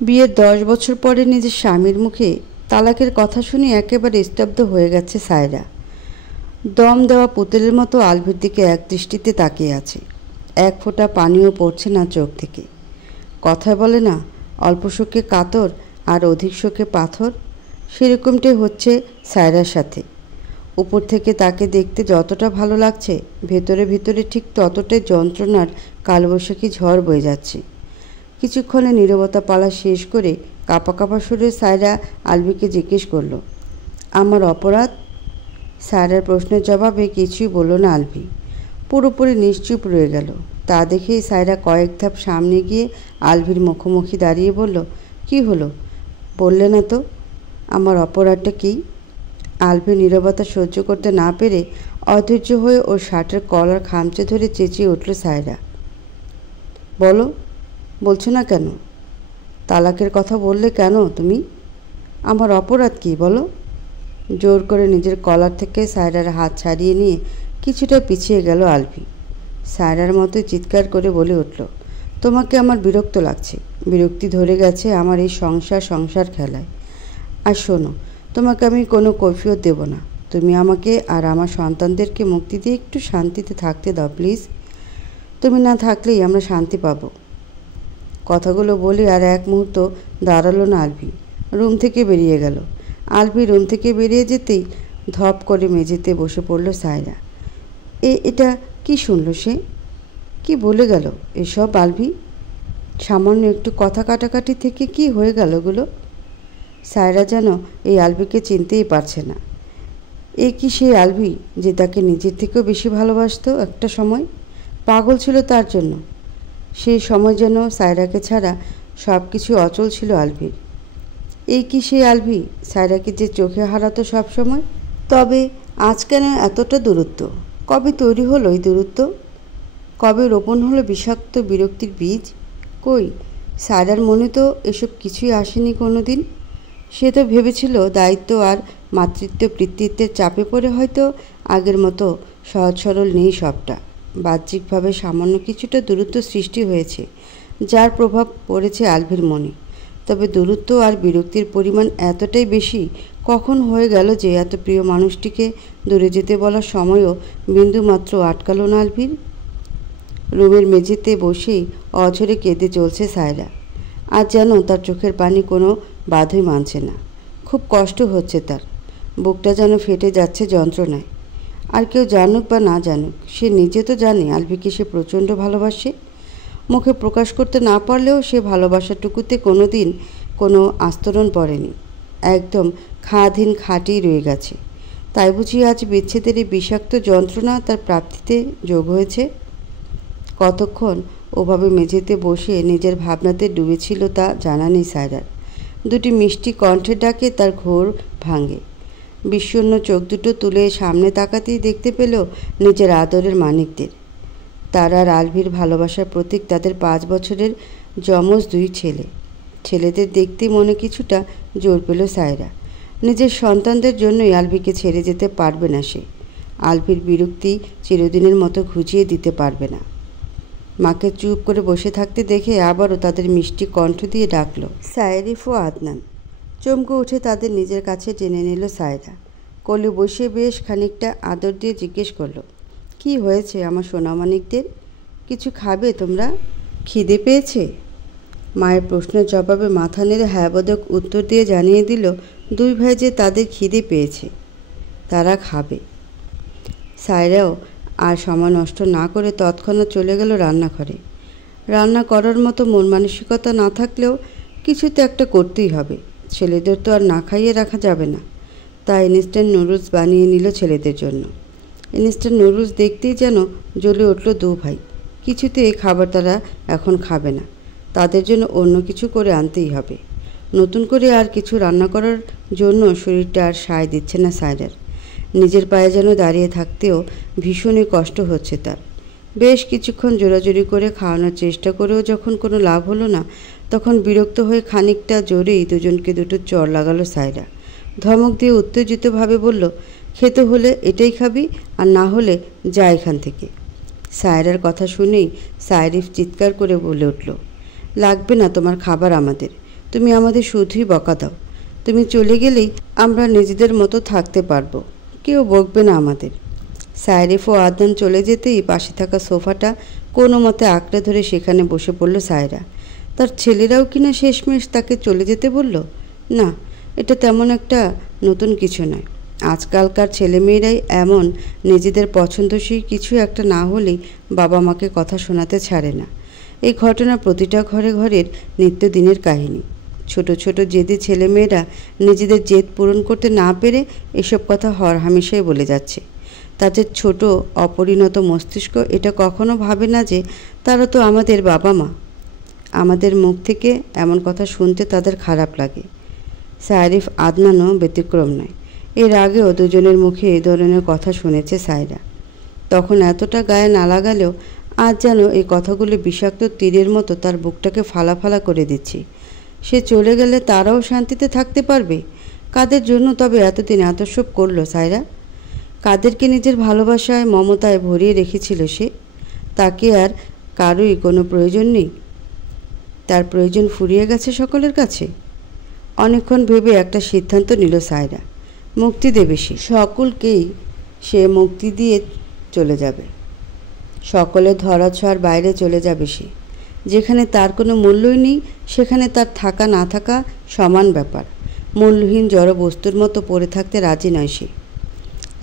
বিয়ের 10 বছর পরে নিজের স্বামীর মুখে তালাকের কথা শুনে একেবারে স্তব্ধ হয়ে গেছে সায়রা। দম দেওয়া পুতুলের মতো আলভির দিকে এক দৃষ্টিতে তাকিয়ে আছে। এক ফোঁটা পানিও পড়ছে না চোখ থেকে। কথায় বলে না, অল্প শোকে কাতর আর অধিক শোকে পাথর। সেরকমটাই হচ্ছে সায়রার সাথে। উপর থেকে তাকে দেখতে যতটা ভালো লাগছে, ভেতরে ভেতরে ঠিক ততটাই যন্ত্রণার কালবৈশাখী ঝড় বয়ে যাচ্ছে। কিছুক্ষণে নীরবতা পালা শেষ করে কাঁপা কাঁপা সুরে সায়রা আলভিকে জিজ্ঞেস করল, আমার অপরাধ? সায়রার প্রশ্নের জবাবে কিছুই বলল না আলভি। পুরোপুরি নিশ্চুপ রয়ে গেল। তা দেখেই সায়রা কয়েক ধাপ সামনে গিয়ে আলভির মুখোমুখি দাঁড়িয়ে বলল, কি হলো, বললে না তো? আমার অপরাধটা কী? আলভি নীরবতা সহ্য করতে না পেরে অধৈর্য হয়ে ওর শার্টের কলার খামচে ধরে চেঁচিয়ে উঠল সায়রা, বলো, বলছো না কেন? তালাকের কথা বললে কেন তুমি? আমার অপরাধ কী বলো? জোর করে নিজের কলার থেকে সায়রার হাত ছাড়িয়ে নিয়ে কিছুটা পিছিয়ে গেল আলভি। সায়রার মতোই চিৎকার করে বলে উঠল, তোমাকে আমার বিরক্ত লাগছে। বিরক্তি ধরে গেছে আমার এই সংসার খেলায়। আর শোনো, তোমাকে আমি কোনো কৈফিয়ত দেব না। তুমি আমাকে আর আমার সন্তানদেরকে মুক্তি দিয়ে একটু শান্তিতে থাকতে দাও প্লিজ। তুমি না থাকলেই আমরা শান্তি পাব। কথাগুলো বলে আর এক মুহূর্ত দাঁড়ালো না আলভি। রুম থেকে বেরিয়ে গেল। আলভি রুম থেকে বেরিয়ে যেতেই ধপ করে মেঝেতে বসে পড়ল সায়রা। এটা কি শুনল সে? কি বলে গেল এসব আলভি? সামান্য একটু কথা কাটাকাটি থেকে কি হয়ে গেল এগুলো? সায়রা যেন এই আলভিকে চিনতেই পারছে না। এ কি সেই আলভি যে তাকে নিজের থেকেও বেশি ভালোবাসতো একটা সময়? পাগল ছিল তার জন্য। সেই সময় যেন সায়রাকে ছাড়া সব কিছু অচল ছিল আলভির। এই কি সেই আলভি সায়রাকে যে চোখে হারাতো সব সময়? তবে আজ কেন এতটা দূরত্ব? কবে তৈরি হলো এই দূরত্ব? কবে রোপণ হলো বিষাক্ত বিরক্তির বীজ? কই, সায়রার মনে তো এসব কিছুই আসেনি কোনো দিন। সে তো ভেবেছিল দায়িত্ব আর মাতৃত্ব পিতৃত্বের চাপে পড়ে হয়তো আগের মতো সহজ সরল নেই সবটা। বাহ্যিকভাবে সামান্য কিছুটা দূরত্ব সৃষ্টি হয়েছে, যার প্রভাব পড়েছে আলভির মনে। তবে দূরত্ব আর বিরক্তির পরিমাণ এতটাই বেশি কখন হয়ে গেল যে এত প্রিয় মানুষটিকে দূরে যেতে বলার সময়ও বিন্দুমাত্র আটকালো না আলভির। রুমের মেঝেতে বসেই অঝরে কেঁদে চলছে সায়রা। আর যেন তার চোখের পানি কোনো বাধই মানছে না। খুব কষ্ট হচ্ছে তার। বুকটা যেন ফেটে যাচ্ছে যন্ত্রণায়। আর কেউ জানুক বা না জানুক, সে নিজে তো জানে আলভিকে সে প্রচণ্ড ভালোবাসে। মুখে প্রকাশ করতে না পারলেও সে ভালোবাসাটুকুতে কোনো দিন কোনো আস্তরণ পড়েনি। একদম খাঁধীন খাঁটি রয়ে গেছে। তাই বুঝি আজ বিচ্ছেদের এই বিষাক্ত যন্ত্রণা তার প্রাপ্তিতে যোগ হয়েছে? কতক্ষণ ওভাবে মেঝেতে বসে নিজের ভাবনাতে ডুবেছিল তা জানা নেই সায়রার। দুটি মিষ্টি কণ্ঠের ডাকে তার ঘোর ভাঙে। বিষণ্ণ চোখ দুটো তুলে সামনে তাকাতেই দেখতে পেল নিজের আদরের মানিকদের। তার আর আলভির ভালোবাসার প্রতীক তাদের 5 বছরের যমজ 2 ছেলে। ছেলেদের দেখতেই মনে কিছুটা জোর পেল সায়রা। নিজের সন্তানদের জন্যই আলভিকে ছেড়ে যেতে পারবে না সে। আলভির বিরক্তি চিরদিনের মতো ঘুচিয়ে দিতে পারবে না। মাকে চুপ করে বসে থাকতে দেখে আবারও তাদের মিষ্টি কণ্ঠ দিয়ে ডাকল, সায়রিফ ও আদনান। চমকে উঠে তাদের নিজের কাছে টেনে নিল সায়রা। কোলে বসে বেশ খানিকটা আদর দিয়ে জিজ্ঞেস করলো, কি হয়েছে আমার সোনামানিকদের? কিছু খাবে তোমরা? খিদে পেয়েছে? মায়ের প্রশ্নের জবাবে মাথা নেড়ে হ্যাঁবোধক উত্তর দিয়ে জানিয়ে দিল 2 ভাই যে তাদের খিদে পেয়েছে, তারা খাবে। সায়রাও আর সময় নষ্ট না করে তৎক্ষণাৎ চলে গেল রান্নাঘরে। রান্না করার মতো মন মানসিকতা না থাকলেও কিছু তো একটা করতেই হবে। ছেলেদের তো আর না খাইয়ে রাখা যাবে না। তাই ইনস্ট্যান্ট নুডলস বানিয়ে নিল ছেলেদের জন্য। ইনস্ট্যান্ট নুডলস দেখতেই যেন জ্বলে উঠল 2 ভাই। কিছুতেই খাবার তারা এখন খাবে না। তাদের জন্য অন্য কিছু করে আনতেই হবে। নতুন করে আর কিছু রান্না করার জন্য শরীরটা আর সায় দিচ্ছে না সায়রার। নিজের পায়ে যেন দাঁড়িয়ে থাকতেও ভীষণই কষ্ট হচ্ছে তার। বেশ কিছুক্ষণ জোরাজুরি করে খাওয়ানোর চেষ্টা করেও যখন কোনো লাভ হলো না, তখন বিরক্ত হয়ে খানিকটা জোরেই দুজনকে দুটো চড় লাগালো সায়রা। ধমক দিয়ে উত্তেজিতভাবে বলল, খেতে হলে এটাই খাবি, আর না হলে যা এখান থেকে। সায়রার কথা শুনেই সায়রিফ চিৎকার করে বলে উঠল, লাগবে না তোমার খাবার আমাদের। তুমি আমাদের শুধুই বকা দাও। তুমি চলে গেলেই আমরা নিজেদের মতো থাকতে পারবো, কেউ বকবে না আমাদের। সায়রিফ ও আদনান চলে যেতেই পাশে থাকা সোফাটা কোনো মতে আঁকড়ে ধরে সেখানে বসে পড়ল সায়রা। তার ছেলেরাও কিনা শেষমেশ তাকে চলে যেতে বলল। না, এটা তেমন একটা নতুন কিছু নয়। আজকালকার ছেলেমেয়েরাই এমন, নিজেদের পছন্দসই কিছু একটা না হলেই বাবা মাকে কথা শোনাতে ছাড়ে না। এই ঘটনা প্রতিটা ঘরে ঘরের নিত্যদিনের কাহিনী। ছোট ছোট জেদি ছেলেমেয়েরা নিজেদের জেদ পূরণ করতে না পেরে এসব কথা হরহামেশাই বলে যাচ্ছে। তাদের ছোট অপরিণত মস্তিষ্ক এটা কখনো ভাবে না যে তারা তো আমাদের বাবা মা। আমাদের মুখ থেকে এমন কথা শুনতে তাদের খারাপ লাগে। সায়রিফ আদনানও ব্যতিক্রম নয়। এর আগেও দুজনের মুখে এই ধরনের কথা শুনেছে সায়রা। তখন এতটা গায়ে না লাগালেও আজ যেন এই কথাগুলো বিষাক্ত তীরের মতো তার বুকটাকে ফালা ফালা করে দিচ্ছে। সে চলে গেলে তারাও শান্তিতে থাকতে পারবে। কাদের জন্য তবে এতদিন এত সব করলো সায়রা? কাদেরকে নিজের ভালোবাসায় মমতায় ভরিয়ে রেখেছিল সে? তাকে আর কারোই কোনো প্রয়োজন নেই? তার প্রয়োজন ফুরিয়ে গেছে সকলের কাছে? অনেকক্ষণ ভেবে একটা সিদ্ধান্ত নিল সায়রা। মুক্তি দেবে সে, সকলকেই সে মুক্তি দিয়ে চলে যাবে। সকলের ধরাছোঁয়ার বাইরে চলে যাবে সে। যেখানে তার কোনো মূল্যই নেই সেখানে তার থাকা না থাকা সমান ব্যাপার। মূল্যহীন জড় বস্তুর মতো পড়ে থাকতে রাজি নয় সে।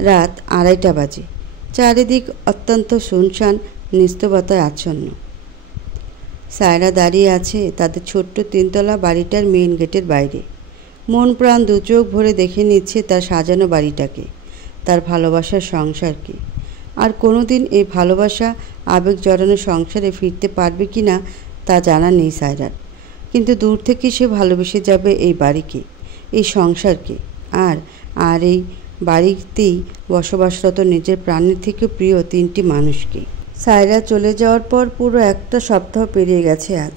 রাত 2:30 বাজে। চারিদিক অত্যন্ত শুনশান, নিস্তব্ধতায় আচ্ছন্ন। সায়রা দাঁড়িয়ে আছে তাদের ছোট্ট 3তলা বাড়িটার মেইন গেটের বাইরে। মন প্রাণ দু চোখ ভরে দেখে নিচ্ছে তার সাজানো বাড়িটাকে, তার ভালোবাসার সংসারকে। আর কোনোদিন এই ভালোবাসা আবেগ জড়ানো সংসারে ফিরতে পারবে কি না তা জানা নেই সায়রার। কিন্তু দূর থেকে সে ভালোবেসে যাবে এই বাড়িকে, এই সংসারকে, আর এই বাড়িতেই বসবাসরত নিজের প্রাণের থেকে প্রিয় 3টি মানুষকে। সায়রা চলে যাওয়ার পর পুরো একটা সপ্তাহ পেরিয়ে গেছে আজ।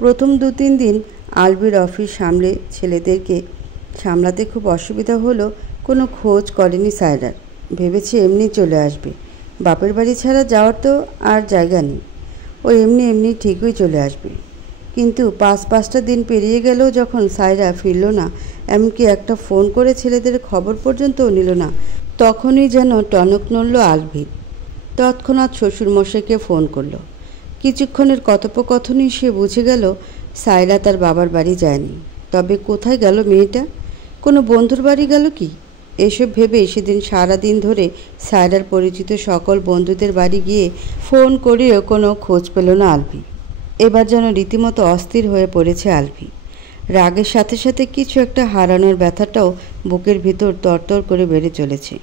প্রথম 2-3 দিন আলবির অফিস সামলে ছেলেদেরকে সামলাতে খুব অসুবিধা হলো। কোনো খোঁজ করেনি সায়রার। ভেবেছে এমনি চলে আসবে, বাপের বাড়ি ছাড়া যাওয়ার তো আর জায়গা নেই, ও এমনি ঠিকই চলে আসবে। কিন্তু 5-5টা দিন পেরিয়ে গেলেও যখন সায়রা ফিরল না, এমনকি একটা ফোন করে ছেলেদের খবর পর্যন্তও নিল না, তখনই যেন টনক নড়ল আলভির। তৎক্ষণাৎ শ্বশুরমশাইকে ফোন করলো। কিছুক্ষণের কথোপকথনই সে বুঝে গেল সায়রা তার বাবার বাড়ি যায়নি। তবে কোথায় গেল মেয়েটা? কোনো বন্ধুর বাড়ি গেল কি? এসব ভেবে সেদিন সারাদিন ধরে সায়রার পরিচিত সকল বন্ধুদের বাড়ি গিয়ে ফোন করেও কোনো খোঁজ পেল না আলভি। এবার যেন রীতিমতো অস্থির হয়ে পড়েছে আলভি। রাগের সাথে সাথে কিছু একটা হারানোর ব্যথাটাও বুকের ভিতর তরতর করে বেড়ে চলেছে।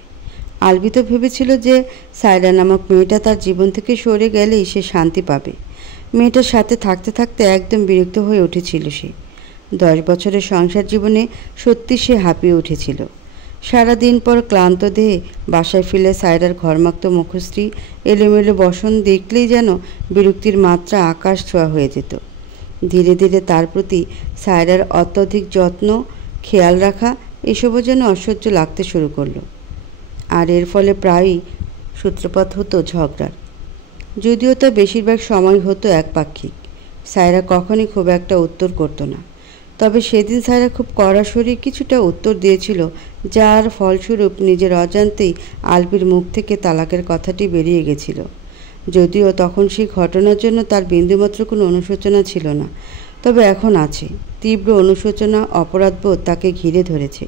আলভি তো ভেবেছিল যে সায়রা নামক মেয়েটা তার জীবন থেকে সরে গেলেই সে শান্তি পাবে। মেয়েটার সাথে থাকতে থাকতে একদম বিরক্ত হয়ে উঠেছিল সে। 10 বছরের সংসার জীবনে সত্যি সে হাঁপিয়ে উঠেছিল। সারাদিন পর ক্লান্ত দেহে বাসায় ফিরে সায়রার ঘরমাক্ত মুখশ্রী, এলোমেলো বসন দেখলেই যেন বিরক্তির মাত্রা আকাশ ছোঁয়া হয়ে যেত। ধীরে ধীরে তার প্রতি সায়রার অত্যধিক যত্ন, খেয়াল রাখা এসবও যেন অসহ্য লাগতে শুরু করলো। আর এর ফলে প্রায়ই সূত্রপাত হতো ঝগড়ার। যদিও তা বেশিরভাগ সময় হতো একপাক্ষিক। সায়রা কখনই খুব একটা উত্তর করত না। তবে সেদিন সায়রা খুব কড়াসড়ি কিছুটা উত্তর দিয়েছিল, যার ফলস্বরূপ নিজের অজান্তেই আলবির মুখ থেকে তালাকের কথাটি বেরিয়ে গেছিল। যদিও তখন সেই ঘটনার জন্য তার বিন্দুমাত্র কোনো অনুশোচনা ছিল না, তবে এখন আছে। তীব্র অনুশোচনা, অপরাধবোধ তাকে ঘিরে ধরেছে।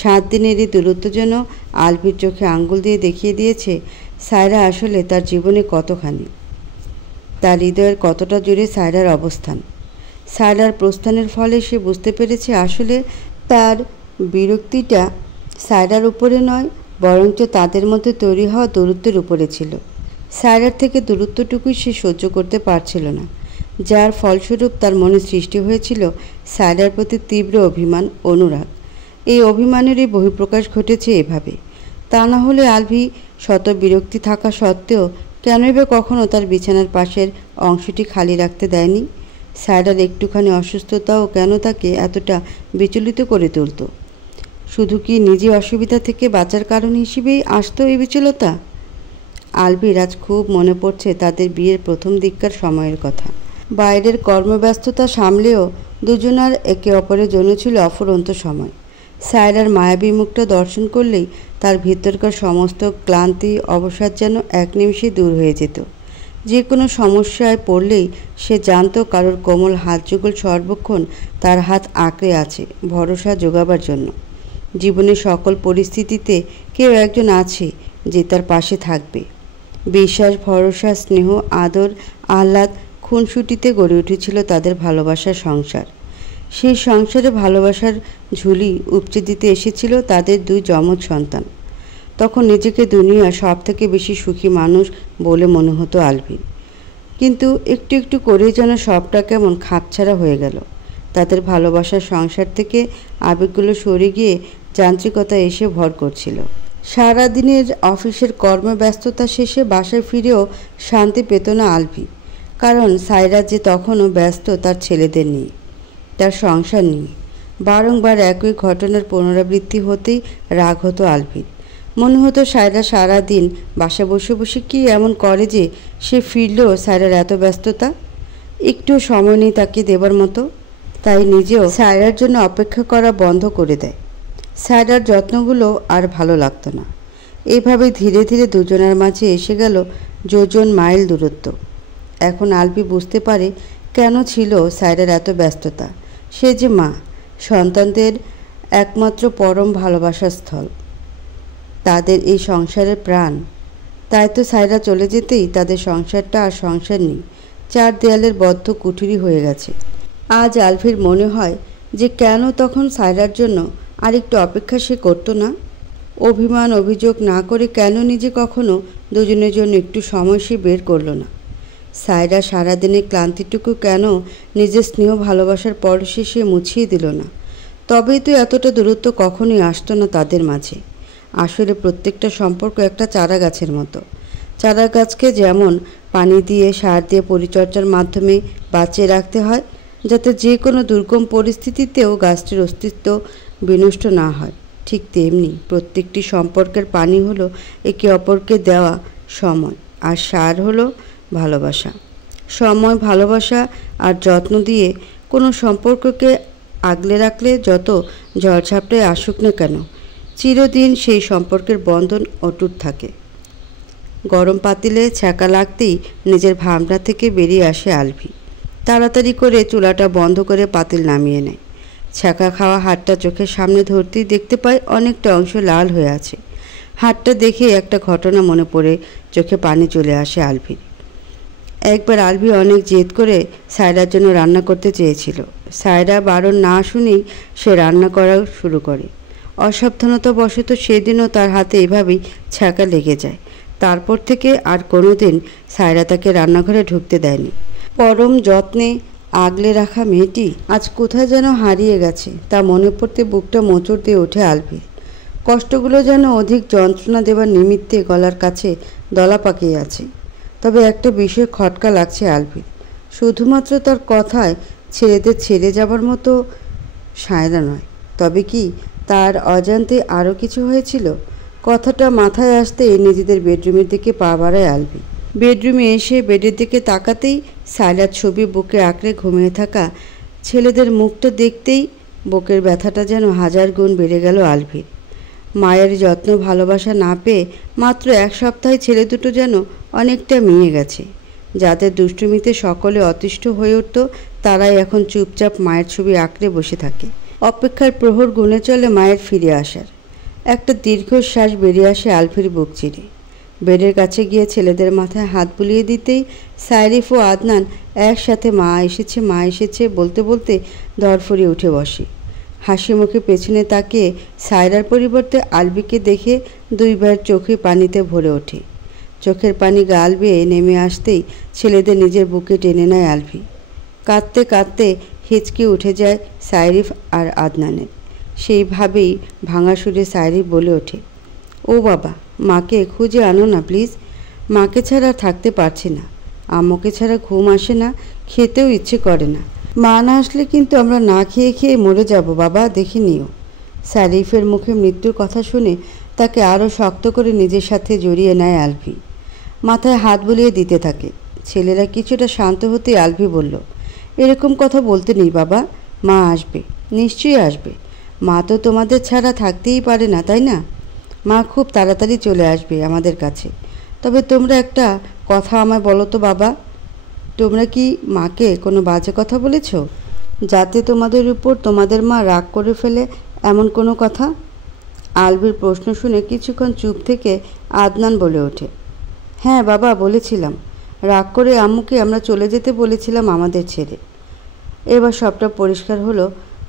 7 দিনের এই দূরত্ব যেন আলবির চোখে আঙ্গুল দিয়ে দেখিয়ে দিয়েছে সায়রা আসলে তার জীবনে কতখানি, তার হৃদয়ের কতটা জুড়ে সায়রার অবস্থান। সায়রার প্রস্থানের ফলে সে বুঝতে পেরেছে আসলে তার বিরক্তিটা সায়রার উপরে নয়, বরঞ্চ তাদের মধ্যে তৈরি হওয়া দূরত্বের উপরে ছিল। সায়রার থেকে দূরত্বটুকুই সে সহ্য করতে পারছিল না, যার ফলস্বরূপ তার মনে সৃষ্টি হয়েছিল সায়রার প্রতি তীব্র অভিমান, অনুরাগ। এই অভিমানেরই বহিঃপ্রকাশ ঘটেছে এভাবে। তা না হলে আলভি শত বিরক্তি থাকা সত্ত্বেও কেনই বা কখনো তার বিছানার পাশের অংশটি খালি রাখতে দেয়নি? সায়রার একটুখানি অসুস্থতাও কেন তাকে এতটা বিচলিত করে তুলত? শুধু কি নিজে অসুবিধা থেকে বাঁচার কারণ হিসেবেই আসতো এই বিচলতা? আলভির আজ খুব মনে পড়ছে তাদের বিয়ের প্রথম দিককার সময়ের কথা। বাইরের কর্মব্যস্ততা সামলেও দুজনার একে অপরের জন্য ছিল অফুরন্ত সময়। সায়রার মায়াবী মুখটা দর্শন করলেই তার ভিতরকার সমস্ত ক্লান্তি অবসাদ যেন এক নিমিষে দূর হয়ে যেত। যে কোনো সমস্যায় পড়লেই সে জানত কারোর কোমল হাত যুগল সর্বক্ষণ তার হাত আঁকড়ে আছে ভরসা জোগাবার জন্য। জীবনের সকল পরিস্থিতিতে কেউ একজন আছে যে তার পাশে থাকবে। বিশ্বাস, ভরসা, স্নেহ, আদর, আহ্লাদ, খুনসুটিতে গড়ে উঠেছিল তাদের ভালোবাসার সংসার। সেই সংসারে ভালোবাসার ঝুলি উপচে দিতে এসেছিল তাদের দুই যমজ সন্তান। তখন নিজেকে দুনিয়ার সব থেকে বেশি সুখী মানুষ বলে মনে হতো আলভির। কিন্তু একটু একটু করে যেন সবটা কেমন খাপছাড়া হয়ে গেল। তাদের ভালোবাসার সংসার থেকে আবেগগুলো সরে গিয়ে যান্ত্রিকতা এসে ভর করছিল। সারাদিনের অফিসের কর্মব্যস্ততা শেষে বাসায় ফিরেও শান্তি পেত না আলভি। কারণ সায়রা যে তখনও ব্যস্ত তার ছেলেদের নিয়ে, তার সংসার নিয়ে। বারংবার একই ঘটনার পুনরাবৃত্তি হতেই রাগ হতো আলভির। মনে হতো সায়রা সারাদিন বাসায় বসে বসে কী এমন করে যে সে ফিরলেও সায়রার এত ব্যস্ততা, একটু সময় নেই তাকে দেবার মতো। তাই নিজেও সায়রার জন্য অপেক্ষা করা বন্ধ করে দেয়। সায়রার যত্নগুলো আর ভালো লাগতো না। এইভাবে ধীরে ধীরে দুজনের মাঝে এসে গেল যোজন মাইল দূরত্ব। এখন আলভি বুঝতে পারে কেন ছিল সায়রার এত ব্যস্ততা। সে যে মা, সন্তানদের একমাত্র পরম ভালোবাসার স্থল, তাদের এই সংসারের প্রাণ। তাই তো সায়রা চলে যেতেই তাদের সংসারটা আর সংসার নেই, চার দেয়ালের বদ্ধ কুঠুরি হয়ে গেছে। আজ আলভির মনে হয় যে কেন তখন সায়রার জন্য আর একটু অপেক্ষা সে করতো না। অভিমান অভিযোগ না করে কেন নিজে কখনো দুজনের জন্য একটু সময় সে বের করলো না। সায়রা সারাদিনের ক্লান্তিটুকু কেন নিজের স্নেহ ভালোবাসার পরশে সে মুছিয়ে দিল না। তবেই তো এতটা দূরত্ব কখনোই আসতো না তাদের মাঝে। আসলে প্রত্যেকটা সম্পর্ক একটা চারা গাছের মতো। চারা গাছকে যেমন পানি দিয়ে সার দিয়ে পরিচর্যার মাধ্যমে বাঁচিয়ে রাখতে হয়, যাতে যে কোনো দুর্গম পরিস্থিতিতেও গাছটির অস্তিত্ব বিনষ্ট না হয়, ঠিক তেমনি প্রত্যেকটি সম্পর্কের পানি হলো একে অপরকে দেওয়া সময়, আর সার হলো ভালোবাসা। সময়, ভালোবাসা আর যত্ন দিয়ে কোনো সম্পর্ককে আগলে রাখলে যত ঝড়ঝাপটায় আসুক না কেন, চিরদিন সেই সম্পর্কের বন্ধন অটুট থাকে। গরম পাতিলে ছ্যাঁকা লাগতেই নিজের ভাবনা থেকে বেরিয়ে আসে আলভি। তাড়াতাড়ি করে চুলাটা বন্ধ করে পাতিল নামিয়ে নেয়। ছ্যাঁকা খাওয়া হাতটা চোখের সামনে ধরতেই দেখতে পায় অনেকটা অংশ লাল হয়ে আছে। হাতটা দেখে একটা ঘটনা মনে পড়ে চোখে পানি চলে আসে আলভির। একবার আলভি অনেক জেদ করে সায়রার জন্য রান্না করতে চেয়েছিল। সায়রা বারণ না শুনেই সে রান্না করা শুরু করে। অসাবধানতাবশত সেদিনও তার হাতে এভাবেই ছ্যাঁকা লেগে যায়। তারপর থেকে আর কোনো দিন সায়রা তাকে রান্নাঘরে ঢুকতে দেয়নি। পরম যত্নে আগলে রাখা মেয়েটি আজ কোথায় যেন হারিয়ে গেছে তা মনে পড়তে বুকটা মোচড় দিয়ে ওঠে আলভির। কষ্টগুলো যেন অধিক যন্ত্রণা দেবার নিমিত্তে গলার কাছে দলা পাকিয়ে আছে। তবে একটা বিষয় খটকা লাগছে আলভির, শুধুমাত্র তার কথায় ছেলেদের ছেড়ে যাবার মতো সায়রা নয়। তবে কি তার অজান্তে আরও কিছু হয়েছিল? কথাটা মাথায় আসতেই নিজেদের বেডরুমের দিকে পা বাড়ায় আলভি। বেডরুমে এসে বেডের দিকে তাকাতেই সায়রার ছবি বুকে আঁকড়ে ঘুমিয়ে থাকা ছেলেদের মুখটা দেখতেই বুকের ব্যথাটা যেন হাজার গুণ বেড়ে গেল আলভির। মায়ের যত্ন ভালোবাসা না পেয়ে মাত্র এক সপ্তাহে ছেলে দুটো যেন অনেকটা মিয়ে গেছে। যাদের দুষ্টুমিতে সকলে অতিষ্ঠ হয়ে উঠত, তারাই এখন চুপচাপ মায়ের ছবি আঁকড়ে বসে থাকে। অপেক্ষার প্রহর গুনে চলে মায়ের ফিরে আসার। একটা দীর্ঘশ্বাস বেরিয়ে আসে আলভির বুক চিরে। বেডের কাছে গিয়ে ছেলেদের মাথায় হাত বুলিয়ে দিতেই সাইরিফ ও আদনান একসাথে মা এসেছে মা এসেছে বলতে বলতে ধরফড়িয়ে উঠে বসে। হাসি মুখে পেছনে তাকিয়ে সায়রার পরিবর্তে আলভিকে দেখে দুই ভাইয়ের চোখে পানিতে ভরে ওঠে। চোখের পানি গাল বেয়ে নেমে আসতেই ছেলেদের নিজের বুকে টেনে নেয় আলভি। কাঁদতে কাঁদতে হিচকে উঠে যায় সাইরিফ আর আদনানের। সেইভাবেই ভাঙা সুরে সাইরিফ বলে ওঠে, ও বাবা, মাকে খুঁজে আনো না প্লিজ। মাকে ছাড়া থাকতে পারছি না। আম্মুকে ছাড়া ঘুম আসে না, খেতেও ইচ্ছে করে না। মা না আসলে কিন্তু আমরা না খেয়ে খেয়ে মরে যাব বাবা, দেখে নিও। সাইরিফের মুখে মৃত্যুর কথা শুনে তাকে আরও শক্ত করে নিজের সাথে জড়িয়ে নেয় আলভি। মাথায় হাত বুলিয়ে দিতে থাকে। ছেলেরা কিছুটা শান্ত হতে আলভি বলল, এরকম কথা বলতে নেই বাবা, মা আসবে, নিশ্চয়ই আসবে। মা তো তোমাদের ছাড়া থাকতেই পারে না, তাই না? মা খুব তাড়াতাড়ি চলে আসবে আমাদের কাছে। তবে তোমরা একটা কথা আমায় বলো তো বাবা, তোমরা কি মাকে কোনো বাজে কথা বলেছ, যাতে তোমাদের উপর তোমাদের মা রাগ করে ফেলে, এমন কোনো কথা? আলভির প্রশ্ন শুনে কিছুক্ষণ চুপ থেকে আদনান বলে ওঠে, হ্যাঁ বাবা, বলেছিলাম। রাগ করে আম্মুকে আমরা চলে যেতে বলেছিলাম আমাদের ছেড়ে। এবার সবটা পরিষ্কার হলো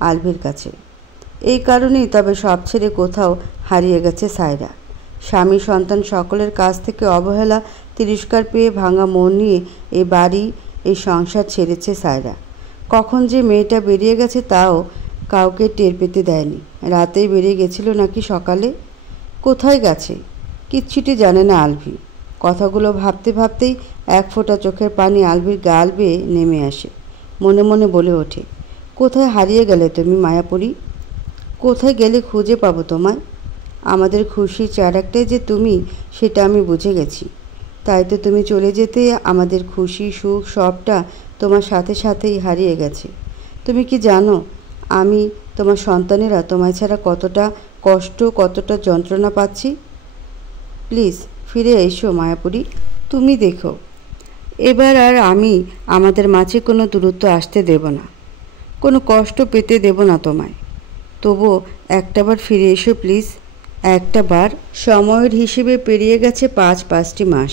আলভির কাছে। এই কারণেই তবে সব ছেড়ে কোথাও হারিয়ে গেছে সায়রা। স্বামী সন্তান সকলের কাছ থেকে অবহেলা তিরস্কার পেয়ে ভাঙা মন নিয়ে এই বাড়ি, এই সংসার ছেড়েছে সায়রা। কখন যে মেয়েটা বেরিয়ে গেছে তাও কাউকে টের পেতে দেয়নি। রাতেই বেরিয়ে গেছিল নাকি সকালে? কোথায় গেছে কিচ্ছুটি জানে না আলভি। কথাগুলো ভাবতে ভাবতেই এক ফোঁটা চোখের পানি আলভির গাল বেয়ে নেমে আসে। মনে মনে বলে ওঠে, কোথায় হারিয়ে গেলে তুমি মায়াপুরী? কোথায় গেলে খুঁজে পাবো তোমায়? আমাদের খুশির চারাকটাই যে তুমি, সেটা আমি বুঝে গেছি। তাই তো তুমি চলে যেতে আমাদের খুশি সুখ সবটা তোমার সাথে সাথেই হারিয়ে গেছে। তুমি কি জানো আমি, তোমার সন্তানেরা তোমায় ছাড়া কতটা কষ্ট, কতটা যন্ত্রণা পাচ্ছি? প্লিজ ফিরে এসো মায়াপুরী। তুমি দেখো, এবার আর আমি আমাদের মাঝে কোনো দূরত্ব আসতে দেব না, কোনো কষ্ট পেতে দেব না তোমায়। তবুও একটাবার ফিরে এসো প্লিজ, একটাবার। সময়ের হিসেবে পেরিয়ে গেছে 5টি মাস।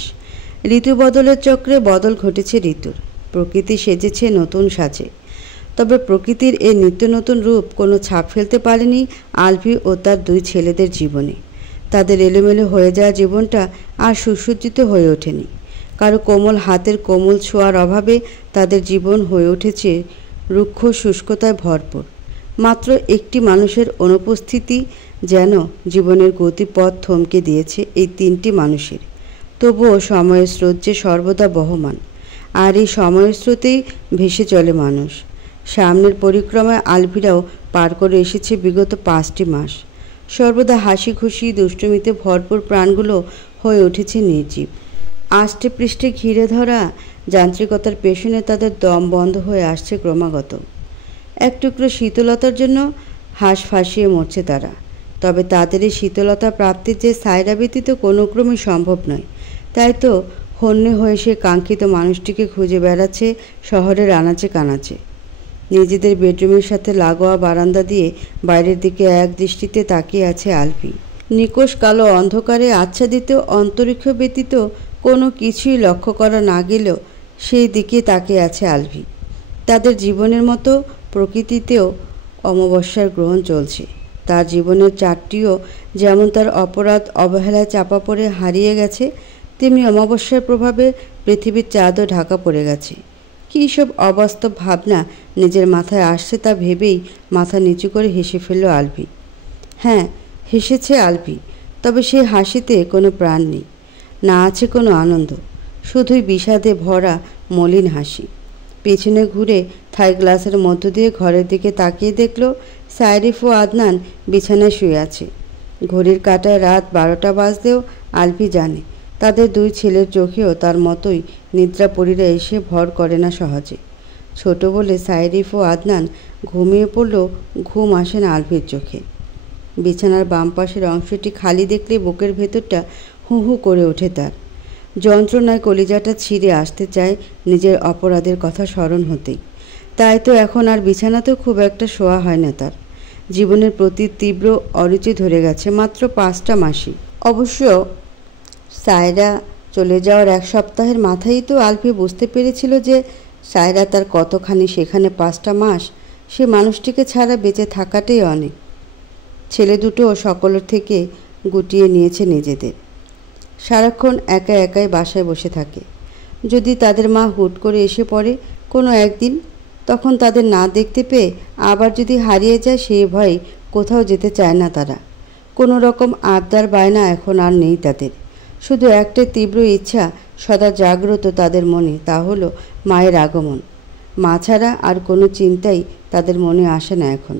ঋতু বদলের চক্রে বদল ঘটেছে ঋতুর। প্রকৃতি সেজেছে নতুন সাজে। তবে প্রকৃতির এই নিত্য নতুন রূপ কোনো ছাপ ফেলতে পারেনি আলভি ও তার 2 ছেলেদের জীবনে। তাদের এলোমেলো হয়ে যাওয়া জীবনটা আর সুসজ্জিত হয়ে ওঠেনি। কারো কোমল হাতের কোমল ছোঁয়ার অভাবে তাদের জীবন হয়ে উঠেছে রুক্ষ শুষ্কতায় ভরপুর। মাত্র একটি মানুষের অনুপস্থিতি যেন জীবনের গতিপথ থমকে দিয়েছে এই 3টি মানুষের। তবুও সময়ের স্রোত যে সর্বদা বহমান, আর এই সময়ের স্রোতেই ভেসে চলে মানুষ। সামনের পরিক্রমায় আলভিরাও পার করে এসেছে বিগত 5টি মাস। সর্বদা হাসি খুশি দুষ্টুমিতে ভরপুর প্রাণগুলো হয়ে উঠেছে নির্জীব। আষ্টে পৃষ্ঠে ঘিরে ধরা যান্ত্রিকতার পেছনে তাদের দম বন্ধ হয়ে আসছে ক্রমাগত। এক টুকরো শীতলতার জন্য হাঁস ফাঁসিয়ে মরছে তারা। তবে তাদের এই শীতলতা প্রাপ্তির যে সায়রা ব্যতীত কোনো ক্রমই সম্ভব নয়। তাই তো হন্যে হয়ে সে কাঙ্ক্ষিত মানুষটিকে খুঁজে বেড়াচ্ছে শহরের আনাচে কানাচে। নিজেদের বেডরুমের সাথে লাগোয়া বারান্দা দিয়ে বাইরের দিকে এক দৃষ্টিতে তাকিয়ে আছে আলভি। নিকোষ কালো অন্ধকারে আচ্ছাদিত অন্তরিক্ষ ব্যতীত কোনো কিছুই লক্ষ্য করা না গেলেও সেই দিকে তাকিয়ে আছে আলভি। তাদের জীবনের মতো প্রকৃতিতেও অমাবস্যার গ্রহণ চলছে। তার জীবনের চারটিও যেমন তার অপরাধ অবহেলায় চাপা পড়ে হারিয়ে গেছে, তেমনি অমাবস্যার প্রভাবে পৃথিবীর চাঁদও ঢাকা পড়ে গেছে। কী সব অবাস্তব ভাবনা নিজের মাথায় আসছে তা ভেবেই মাথা নিচু করে হেসে ফেলল আলভি। হ্যাঁ, হেসেছে আলভি, তবে সেই হাসিতে কোনো প্রাণ নেই, না আছে কোনো আনন্দ, শুধুই বিষাদে ভরা মলিন হাসি। পেছনে ঘুরে থাই গ্লাসের মধ্য দিয়ে ঘরের দিকে তাকিয়ে দেখল সাইরিফ ও আদনান বিছানায় শুয়ে আছে। ঘড়ির কাঁটায় রাত 12টা বাজলেও আলভি জানে তাদের 2 ছেলের চোখেও তার মতোই নিদ্রাপরীরা এসে ভর করে না সহজে। ছোট বলে সাইরিফ ও আদনান ঘুমিয়ে পড়লেও ঘুম আসে না আলভির চোখে। বিছানার বাম পাশের অংশটি খালি দেখলে বুকের ভেতরটা হু হু করে ওঠে তার। যন্ত্রণায় কলিজাটা ছিঁড়ে আসতে চায় নিজের অপরাধের কথা স্মরণ হতেই। তাই তো এখন আর বিছানাতেও খুব একটা শোয়া হয় না তার। জীবনের প্রতি তীব্র অরুচি ধরে গেছে মাত্র 5টা মাসই। অবশ্য সায়রা চলে যাওয়ার 1 সপ্তাহের মাথায় তো আলভি বুঝতে পেরেছিল যে সায়রা তার কতখানি সেখানে 5টা মাস সে মানুষটিকে ছাড়া বেঁচে থাকাটাই অনেক। ছেলে দুটো সকলের থেকে গুটিয়ে নিয়েছে নিজেদের। সারাক্ষণ একা একাই বাসায় বসে থাকে। যদি তাদের মা হুট করে এসে পড়ে কোনো একদিন, তখন তাদের না দেখতে পেয়ে আবার যদি হারিয়ে যায় সেই ভয়ে কোথাও যেতে চায় না তারা। কোনো রকম আবদার বায়না এখন আর নেই তাদের। শুধু একটা তীব্র ইচ্ছা সদা জাগ্রত তাদের মনে, তা হলো মায়ের আগমন। মা ছাড়া আর কোনো চিন্তাই তাদের মনে আসে না এখন।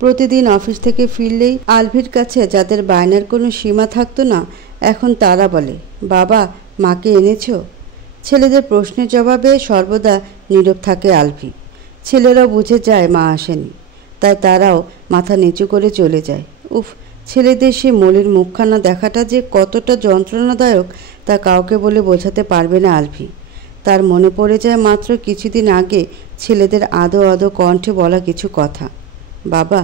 প্রতিদিন অফিস থেকে ফিরলেই আলভির কাছে যাদের বায়নার কোনো সীমা থাকতো না, এখন তারা বলে, বাবা, মাকে এনেছো? ছেলেদের প্রশ্নের জবাবে সর্বদা নীরব থাকে আলভি। ছেলেরাও বুঝে যায় মা আসেনি, তাই তারাও মাথা নিচু করে চলে যায়। উফ, ছেলেদের সে মলির মুখখানা দেখাটা যে কতটা যন্ত্রণাদায়ক তা কাউকে বলে বোঝাতে পারবে না আলভি। তার মনে পড়ে যায় মাত্র কিছুদিন আগে ছেলেদের আদো আদো কণ্ঠে বলা কিছু কথা। বাবা,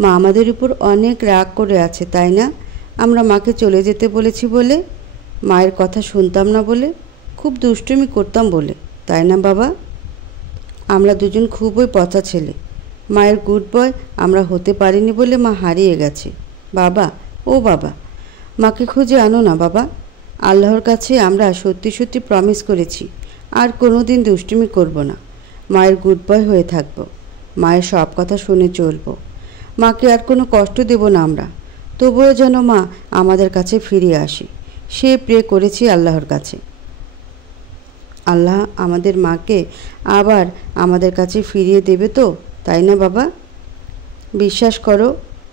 মা আমাদের উপর অনেক রাগ করে আছে, তাই না? আমরা মাকে চলে যেতে বলেছি বলে, মায়ের কথা শুনতাম না বলে, খুব দুষ্টুমি করতাম বলে, তাই না বাবা? আমরা দুজন খুবই পচা ছেলে। মায়ের গুড বয় আমরা হতে পারিনি বলে মা হারিয়ে গেছে। বাবা, ও বাবা, মাকে খুঁজে আনো না বাবা। আল্লাহর কাছে আমরা সত্যি সত্যি প্রমিস করেছি আর কোনো দিন দুষ্টুমি করব না। মায়ের গুড বয় হয়ে থাকব, মায়ের সব কথা শুনে চলব, মাকে আর কোনো কষ্ট দেব না আমরা। তবুও যেন মা আমাদের কাছে ফিরে আসে, সে প্রে করেছি আল্লাহর কাছে। আল্লাহ আমাদের মাকে আবার আমাদের কাছে ফিরিয়ে দেবে তো, তাই না বাবা? বিশ্বাস করো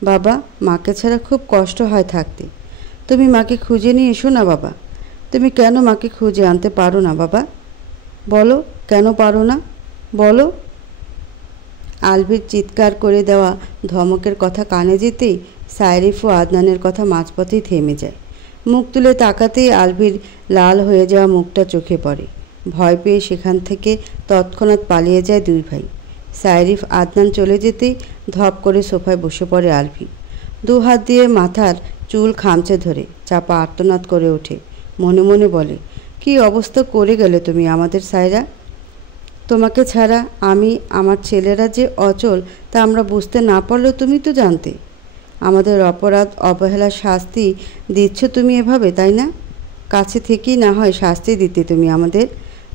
বাবা, মাকে ছাড়া খুব কষ্ট হয় থাকতে। তুমি মাকে খুঁজে নিয়ে এসো না বাবা। তুমি কেন মাকে খুঁজে আনতে পারো না বাবা? বলো, কেন পারো না বলো? আলভির চিৎকার করে দেওয়া ধমকের কথা কানে যেতেই সাইরিফ ও আদনানের কথা মাঝপথেই থেমে যায়। মুখ তুলে তাকাতেই আলভির লাল হয়ে যাওয়া মুখটা চোখে পড়ে। ভয় পেয়ে সেখান থেকে তৎক্ষণাৎ পালিয়ে যায় দুই ভাই। সাইরিফ আদনান চলে যেতেই ধপ করে সোফায় বসে পড়ে আলভি। দু হাত দিয়ে মাথার চুল খামচে ধরে চাপা আর্তনাদ করে ওঠে। মনে মনে বলে, কি অবস্থা করে গেলে তুমি আমাদের সাইরা। তোমাকে ছাড়া আমি, আমার ছেলেরা যে অচল তা আমরা বুঝতে না পারলেও তুমি তো জানতে। আমাদের অপরাধ অবহেলার শাস্তি দিচ্ছ তুমি এভাবে, তাই না? কাছে থেকেই না হয় শাস্তি দিতে তুমি আমাদের।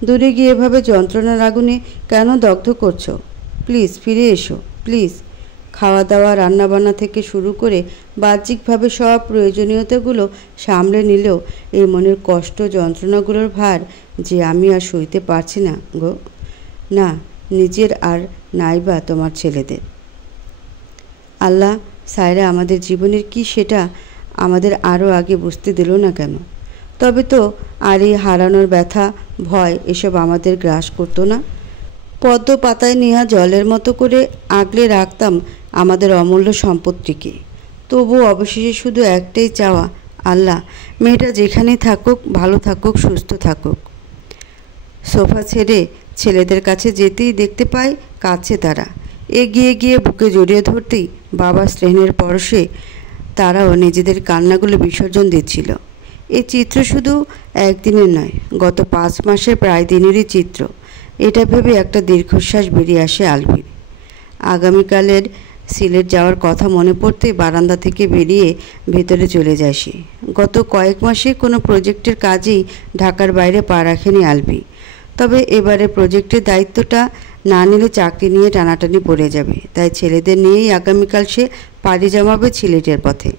দূরে গিয়ে এভাবে যন্ত্রণার আগুনে কেন দগ্ধ করছো? প্লিজ ফিরে এসো, প্লিজ। খাওয়া দাওয়া, রান্নাবান্না থেকে শুরু করে বাহ্যিকভাবে সব প্রয়োজনীয়তাগুলো সামলে নিলেও এই মনের কষ্ট, যন্ত্রণাগুলোর ভার যে আমি আর সইতে পারছি না গো। না, নিজের আর নাইবা তোমার ছেলেদের। আল্লাহ, সায়রা আমাদের জীবনের কি সেটা আমাদের আরও আগে বুঝতে দিল না কেন? তবে তো আর এই হারানোর ব্যথা, ভয় এসব আমাদের গ্রাস করতো না। পদ্ম পাতায় নেওয়া জলের মতো করে আগলে রাখতাম আমাদের অমূল্য সম্পত্তিকে। তবু অবশেষে শুধু একটাই চাওয়া, আল্লাহ মেয়েটা যেখানেই থাকুক ভালো থাকুক, সুস্থ থাকুক। সোফা ছেড়ে ছেলেদের কাছে যেতেই দেখতে পাই কাঁদছে তারা। এগিয়ে গিয়ে বুকে জড়িয়ে ধরতেই বাবার স্নেহের পরশে তারাও নিজেদের কান্নাগুলো বিসর্জন দিচ্ছিল। এই চিত্র শুধু একদিনের নয়, গত 5 মাসের প্রায় দিনেরই চিত্র। এটা ভেবে একটা দীর্ঘশ্বাস বেরিয়ে আসে আলভির। আগামীকালের সিলেট যাওয়ার কথা মনে পড়তেই বারান্দা থেকে বেরিয়ে ভেতরে চলে যায় সে। গত কয়েক মাসে কোনো প্রজেক্টের কাজেই ঢাকার বাইরে পা রাখেনি আলভি। তবে এবারে প্রজেক্টের দায়িত্বটা না নিলে চাকরি নিয়ে টানাটানি পড়ে যাবে। তাই ছেলেদের নিয়েই আগামীকাল সে পাড়ি জমাবে সিলেটের পথে।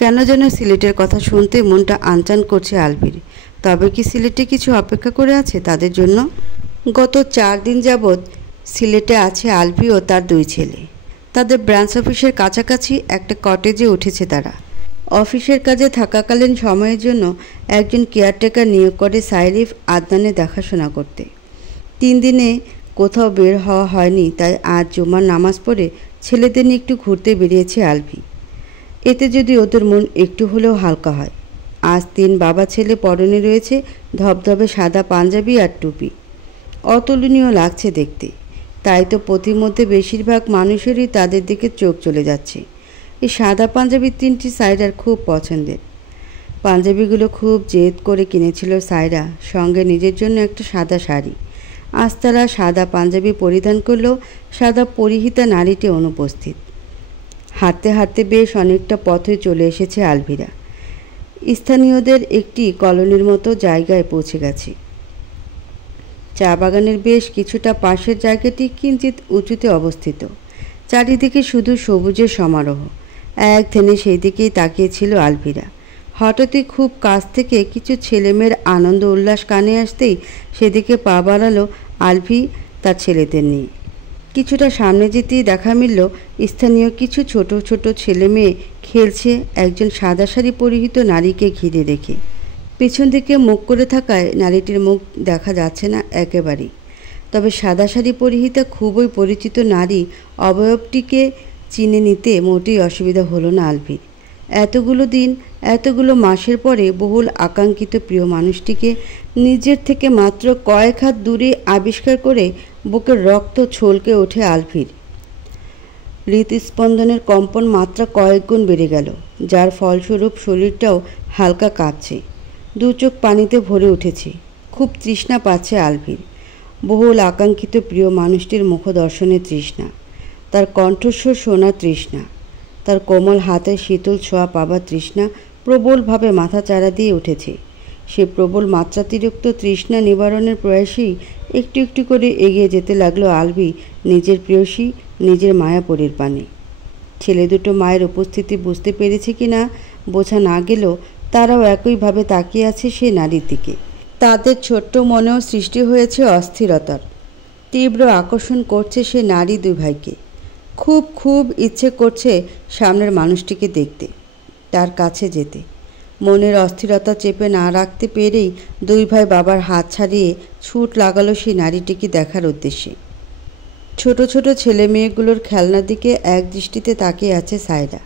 কেন যেন সিলেটের কথা শুনতে মনটা আনচান করছে আলভির। তবে কি সিলেটে কিছু অপেক্ষা করে আছে তাদের জন্য? গত 4 দিন যাবৎ সিলেটে আছে আলভি ও তার 2 ছেলে। তাদের ব্রাঞ্চ অফিসের কাছাকাছি একটা কটেজে উঠেছে তারা। অফিসের কাজে থাকাকালীন সময়ের জন্য একজন কেয়ারটেকার নিয়োগ করে সাইরিফ আদনানের দেখাশোনা করতে। 3 দিনে কোথাও বের হওয়া হয়নি, তাই আজ জুমার নামাজ পড়ে ছেলেদের নিয়ে একটু ঘুরতে বেরিয়েছে আলভি। এতে যদি ওদের মন একটু হলেও হালকা হয়। আজ 3 বাবা ছেলে পরনে রয়েছে ধবধবে সাদা পাঞ্জাবি আর টুপি। অতুলনীয় লাগছে দেখতে। তাই তো পথিমধ্যে বেশিরভাগ মানুষেরই তাদের দিকে চোখ চলে যাচ্ছে। এই সাদা পাঞ্জাবির 3টি সাইরার খুব পছন্দের। পাঞ্জাবিগুলো খুব জেদ করে কিনেছিল সায়রা, সঙ্গে নিজের জন্য একটা সাদা শাড়ি। আজ তারা সাদা পাঞ্জাবি পরিধান করলেও সাদা পরিহিতা নারীটি অনুপস্থিত। হাঁটতে হাঁটতে বেশ অনেকটা পথে চলে এসেছে আলভিরা। স্থানীয়দের একটি কলোনির মতো জায়গায় পৌঁছে গেছে। চা বাগানের বেশ কিছুটা পাশের জায়গাটি কিঞ্চিত উঁচুতে অবস্থিত। চারিদিকে শুধু সবুজের সমারোহ। এক ধ্যানে সেই দিকেই তাকিয়েছিল আলভিরা। হঠাৎই খুব কাছ থেকে কিছু ছেলেমেয়ের আনন্দ উল্লাস কানে আসতেই সেদিকে পা বাড়ালো আলভি তার ছেলেদের নিয়ে। কিছুটা সামনে যেতেই দেখা মিলল স্থানীয় কিছু ছোট ছোট ছেলে মেয়ে খেলছে একজন সাদা শাড়ি পরিহিত নারীকে ঘিরে রেখে। পেছন দিকে মুখ করে থাকায় নারীটির মুখ দেখা যাচ্ছে না একেবারেই। তবে সাদা শাড়ি পরিহিতা খুবই পরিচিত নারী অবয়বটিকে চিনে নিতে মোটেই অসুবিধা হলো না আলভির। এতগুলো দিন, এতগুলো মাসের পরে বহুল আকাঙ্ক্ষিত প্রিয় মানুষটিকে নিজের থেকে মাত্র কয়েক হাত দূরে আবিষ্কার করে বুকের রক্ত ছলকে ওঠে আলভির। হৃৎস্পন্দনের কম্পন মাত্রা কয়েক গুণ বেড়ে গেল, যার ফলস্বরূপ শরীরটাও হালকা কাঁপছে। দু চোখ পানিতে ভরে উঠেছে। খুব তৃষ্ণা পাচ্ছে আলভির। বহুল আকাঙ্ক্ষিত প্রিয় মানুষটির মুখদর্শনের তৃষ্ণা, তার কণ্ঠস্বর শোনার তৃষ্ণা, তার কোমল হাতের শীতল ছোঁয়া পাবার তৃষ্ণা প্রবলভাবে মাথা চাড়া দিয়ে উঠেছে। সে প্রবল মাত্রাতিরিক্ত তৃষ্ণা নিবারণের প্রয়াসেই একটু একটু করে এগিয়ে যেতে লাগলো আলভি নিজের প্রেয়সী, নিজের মায়াপরীর পানে। ছেলে দুটো মায়ের উপস্থিতি বুঝতে পেরেছে কি না বোঝা না গেলেও তারাও একইভাবে তাকিয়ে আছে সেই নারীর দিকে। তাদের ছোট্ট মনেও সৃষ্টি হয়েছে অস্থিরতার। তীব্র আকর্ষণ করছে সে নারী দুই ভাইকে। খুব খুব ইচ্ছে করছে সামনের মানুষটিকে দেখতে, তার কাছে যেতে। মনের অস্থিরতা চেপে না রাখতে পেরেই দুই ভাই বাবার হাত ছাড়িয়ে ছুট লাগালো সেই নারীটিকে দেখার উদ্দেশ্যে। ছোট ছোট ছেলে মেয়েগুলোর খেলনার দিকে এক দৃষ্টিতে তাকিয়ে আছে সায়রা।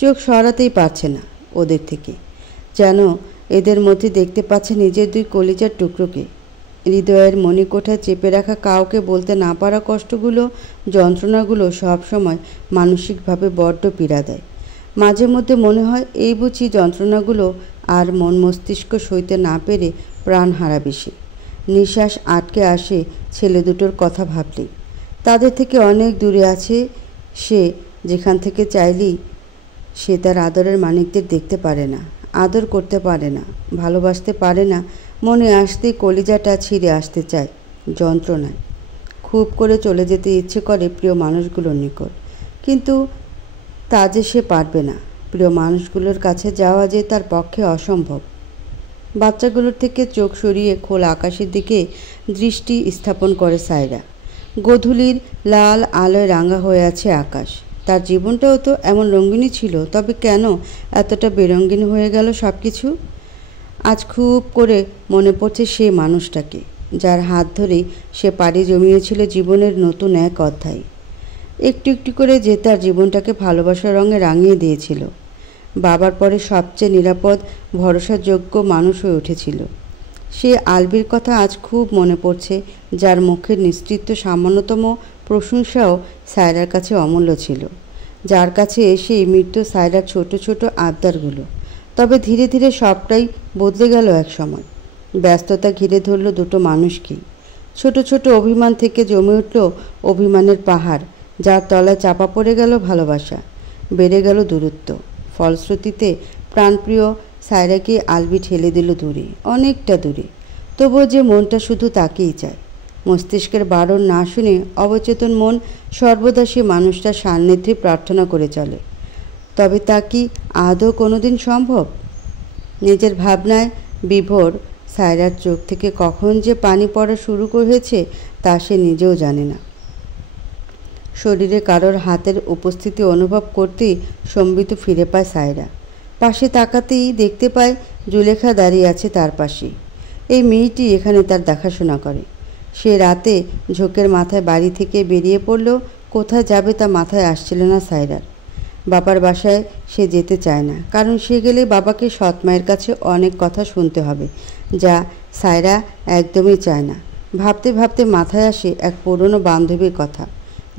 চোখ সরাতেই পারছে না ওদের থেকে, যেন এদের মধ্যে দেখতে পাচ্ছে নিজের দুই কলিজার টুকরোকে। হৃদয়ের মণিকোঠায় চেপে রাখা, কাউকে বলতে না পারা কষ্টগুলো, যন্ত্রণাগুলো সবসময় মানসিকভাবে বড্ড পীড়া দেয়। মাঝে মধ্যে মনে হয় এই বুঝি যন্ত্রণাগুলো আর মন মস্তিষ্ক সইতে না পেরে প্রাণ হারাবে সে। নিঃশ্বাস আটকে আসে ছেলে দুটোর কথা ভাবলেই। তাদের থেকে অনেক দূরে আছে সে, যেখান থেকে চাইলেই সে তার আদরের মানিকদের দেখতে পারে না, আদর করতে পারে না, ভালোবাসতে পারে না। মনে আসতেই কলিজাটা ছিঁড়ে আসতে চায় যন্ত্রণায়। খুব করে চলে যেতে ইচ্ছে করে প্রিয় মানুষগুলোর নিকট, কিন্তু তা যে সে পারবে না। প্রিয় মানুষগুলোর কাছে যাওয়া যে তার পক্ষে অসম্ভব। বাচ্চাগুলোর থেকে চোখ সরিয়ে খোলা আকাশের দিকে দৃষ্টি স্থাপন করে সায়রা। গোধূলির লাল আলোয় রাঙা হয়ে আছে আকাশ। তার জীবনটাও তো এমন রঙিনই ছিল, তবে কেন এতটা বেরঙিন হয়ে গেল সব কিছু? আজ খুব করে মনে পড়ছে সেই মানুষটাকে, যার হাত ধরেই সে পাড়ি জমিয়েছিল জীবনের নতুন এক অধ্যায়। একটু একটু করে যে তার জীবনটাকে ভালোবাসার রঙে রাঙিয়ে দিয়েছিল। বাবার পরে সবচেয়ে নিরাপদ, ভরসাযোগ্য মানুষ হয়ে উঠেছিল। সে আলভির কথা আজ খুব মনে পড়ছে, যার মুখের নিশ্চিত সামান্যতম প্রশংসাও সায়রার কাছে অমূল্য ছিল, যার কাছে এসেই মৃত্যু সায়রার ছোট ছোট আবদারগুলো। তবে ধীরে ধীরে সবটাই বদলে গেল এক সময়। ব্যস্ততা ঘিরে ধরল দুটো মানুষকেই। ছোট ছোট অভিমান থেকে জমে উঠল অভিমানের পাহাড়, যার তলায় চাপা পড়ে গেল ভালোবাসা, বেড়ে গেল দূরত্ব। ফলশ্রুতিতে প্রাণপ্রিয় সায়রাকে আলভি ঠেলে দিল দূরে, অনেকটা দূরে। তবুও যে মনটা শুধু তাকেই চায়। মস্তিষ্কের বারণ না শুনে অবচেতন মন সর্বদা সে মানুষটার সান্নিধ্যে প্রার্থনা করে চলে। তবে তা কি আদৌ কোনোদিন সম্ভব? নিজের ভাবনায় বিভোর সায়রার চোখ থেকে কখন যে পানি পড়া শুরু হয়েছে তা সে নিজেও জানে না। শরীরে কারোর হাতের উপস্থিতি অনুভব করতেই সম্বিত ফিরে পায় সায়রা। পাশে তাকাতেই দেখতে পায় জুলেখা দাঁড়িয়ে আছে তার পাশে। এই মেয়েটি এখানে তার দেখাশোনা করে। সে রাতে ঝোঁকের মাথায় বাড়ি থেকে বেরিয়ে পড়লেও কোথায় যাবে তা মাথায় আসছিল না সায়রার। বাবার বাসায় সে যেতে চায় না, কারণ সে গেলে বাবাকে সৎ মায়ের কাছে অনেক কথা শুনতে হবে, যা সায়রা একদমই চায় না। ভাবতে ভাবতে মাথায় আসে এক পুরনো বান্ধবীর কথা,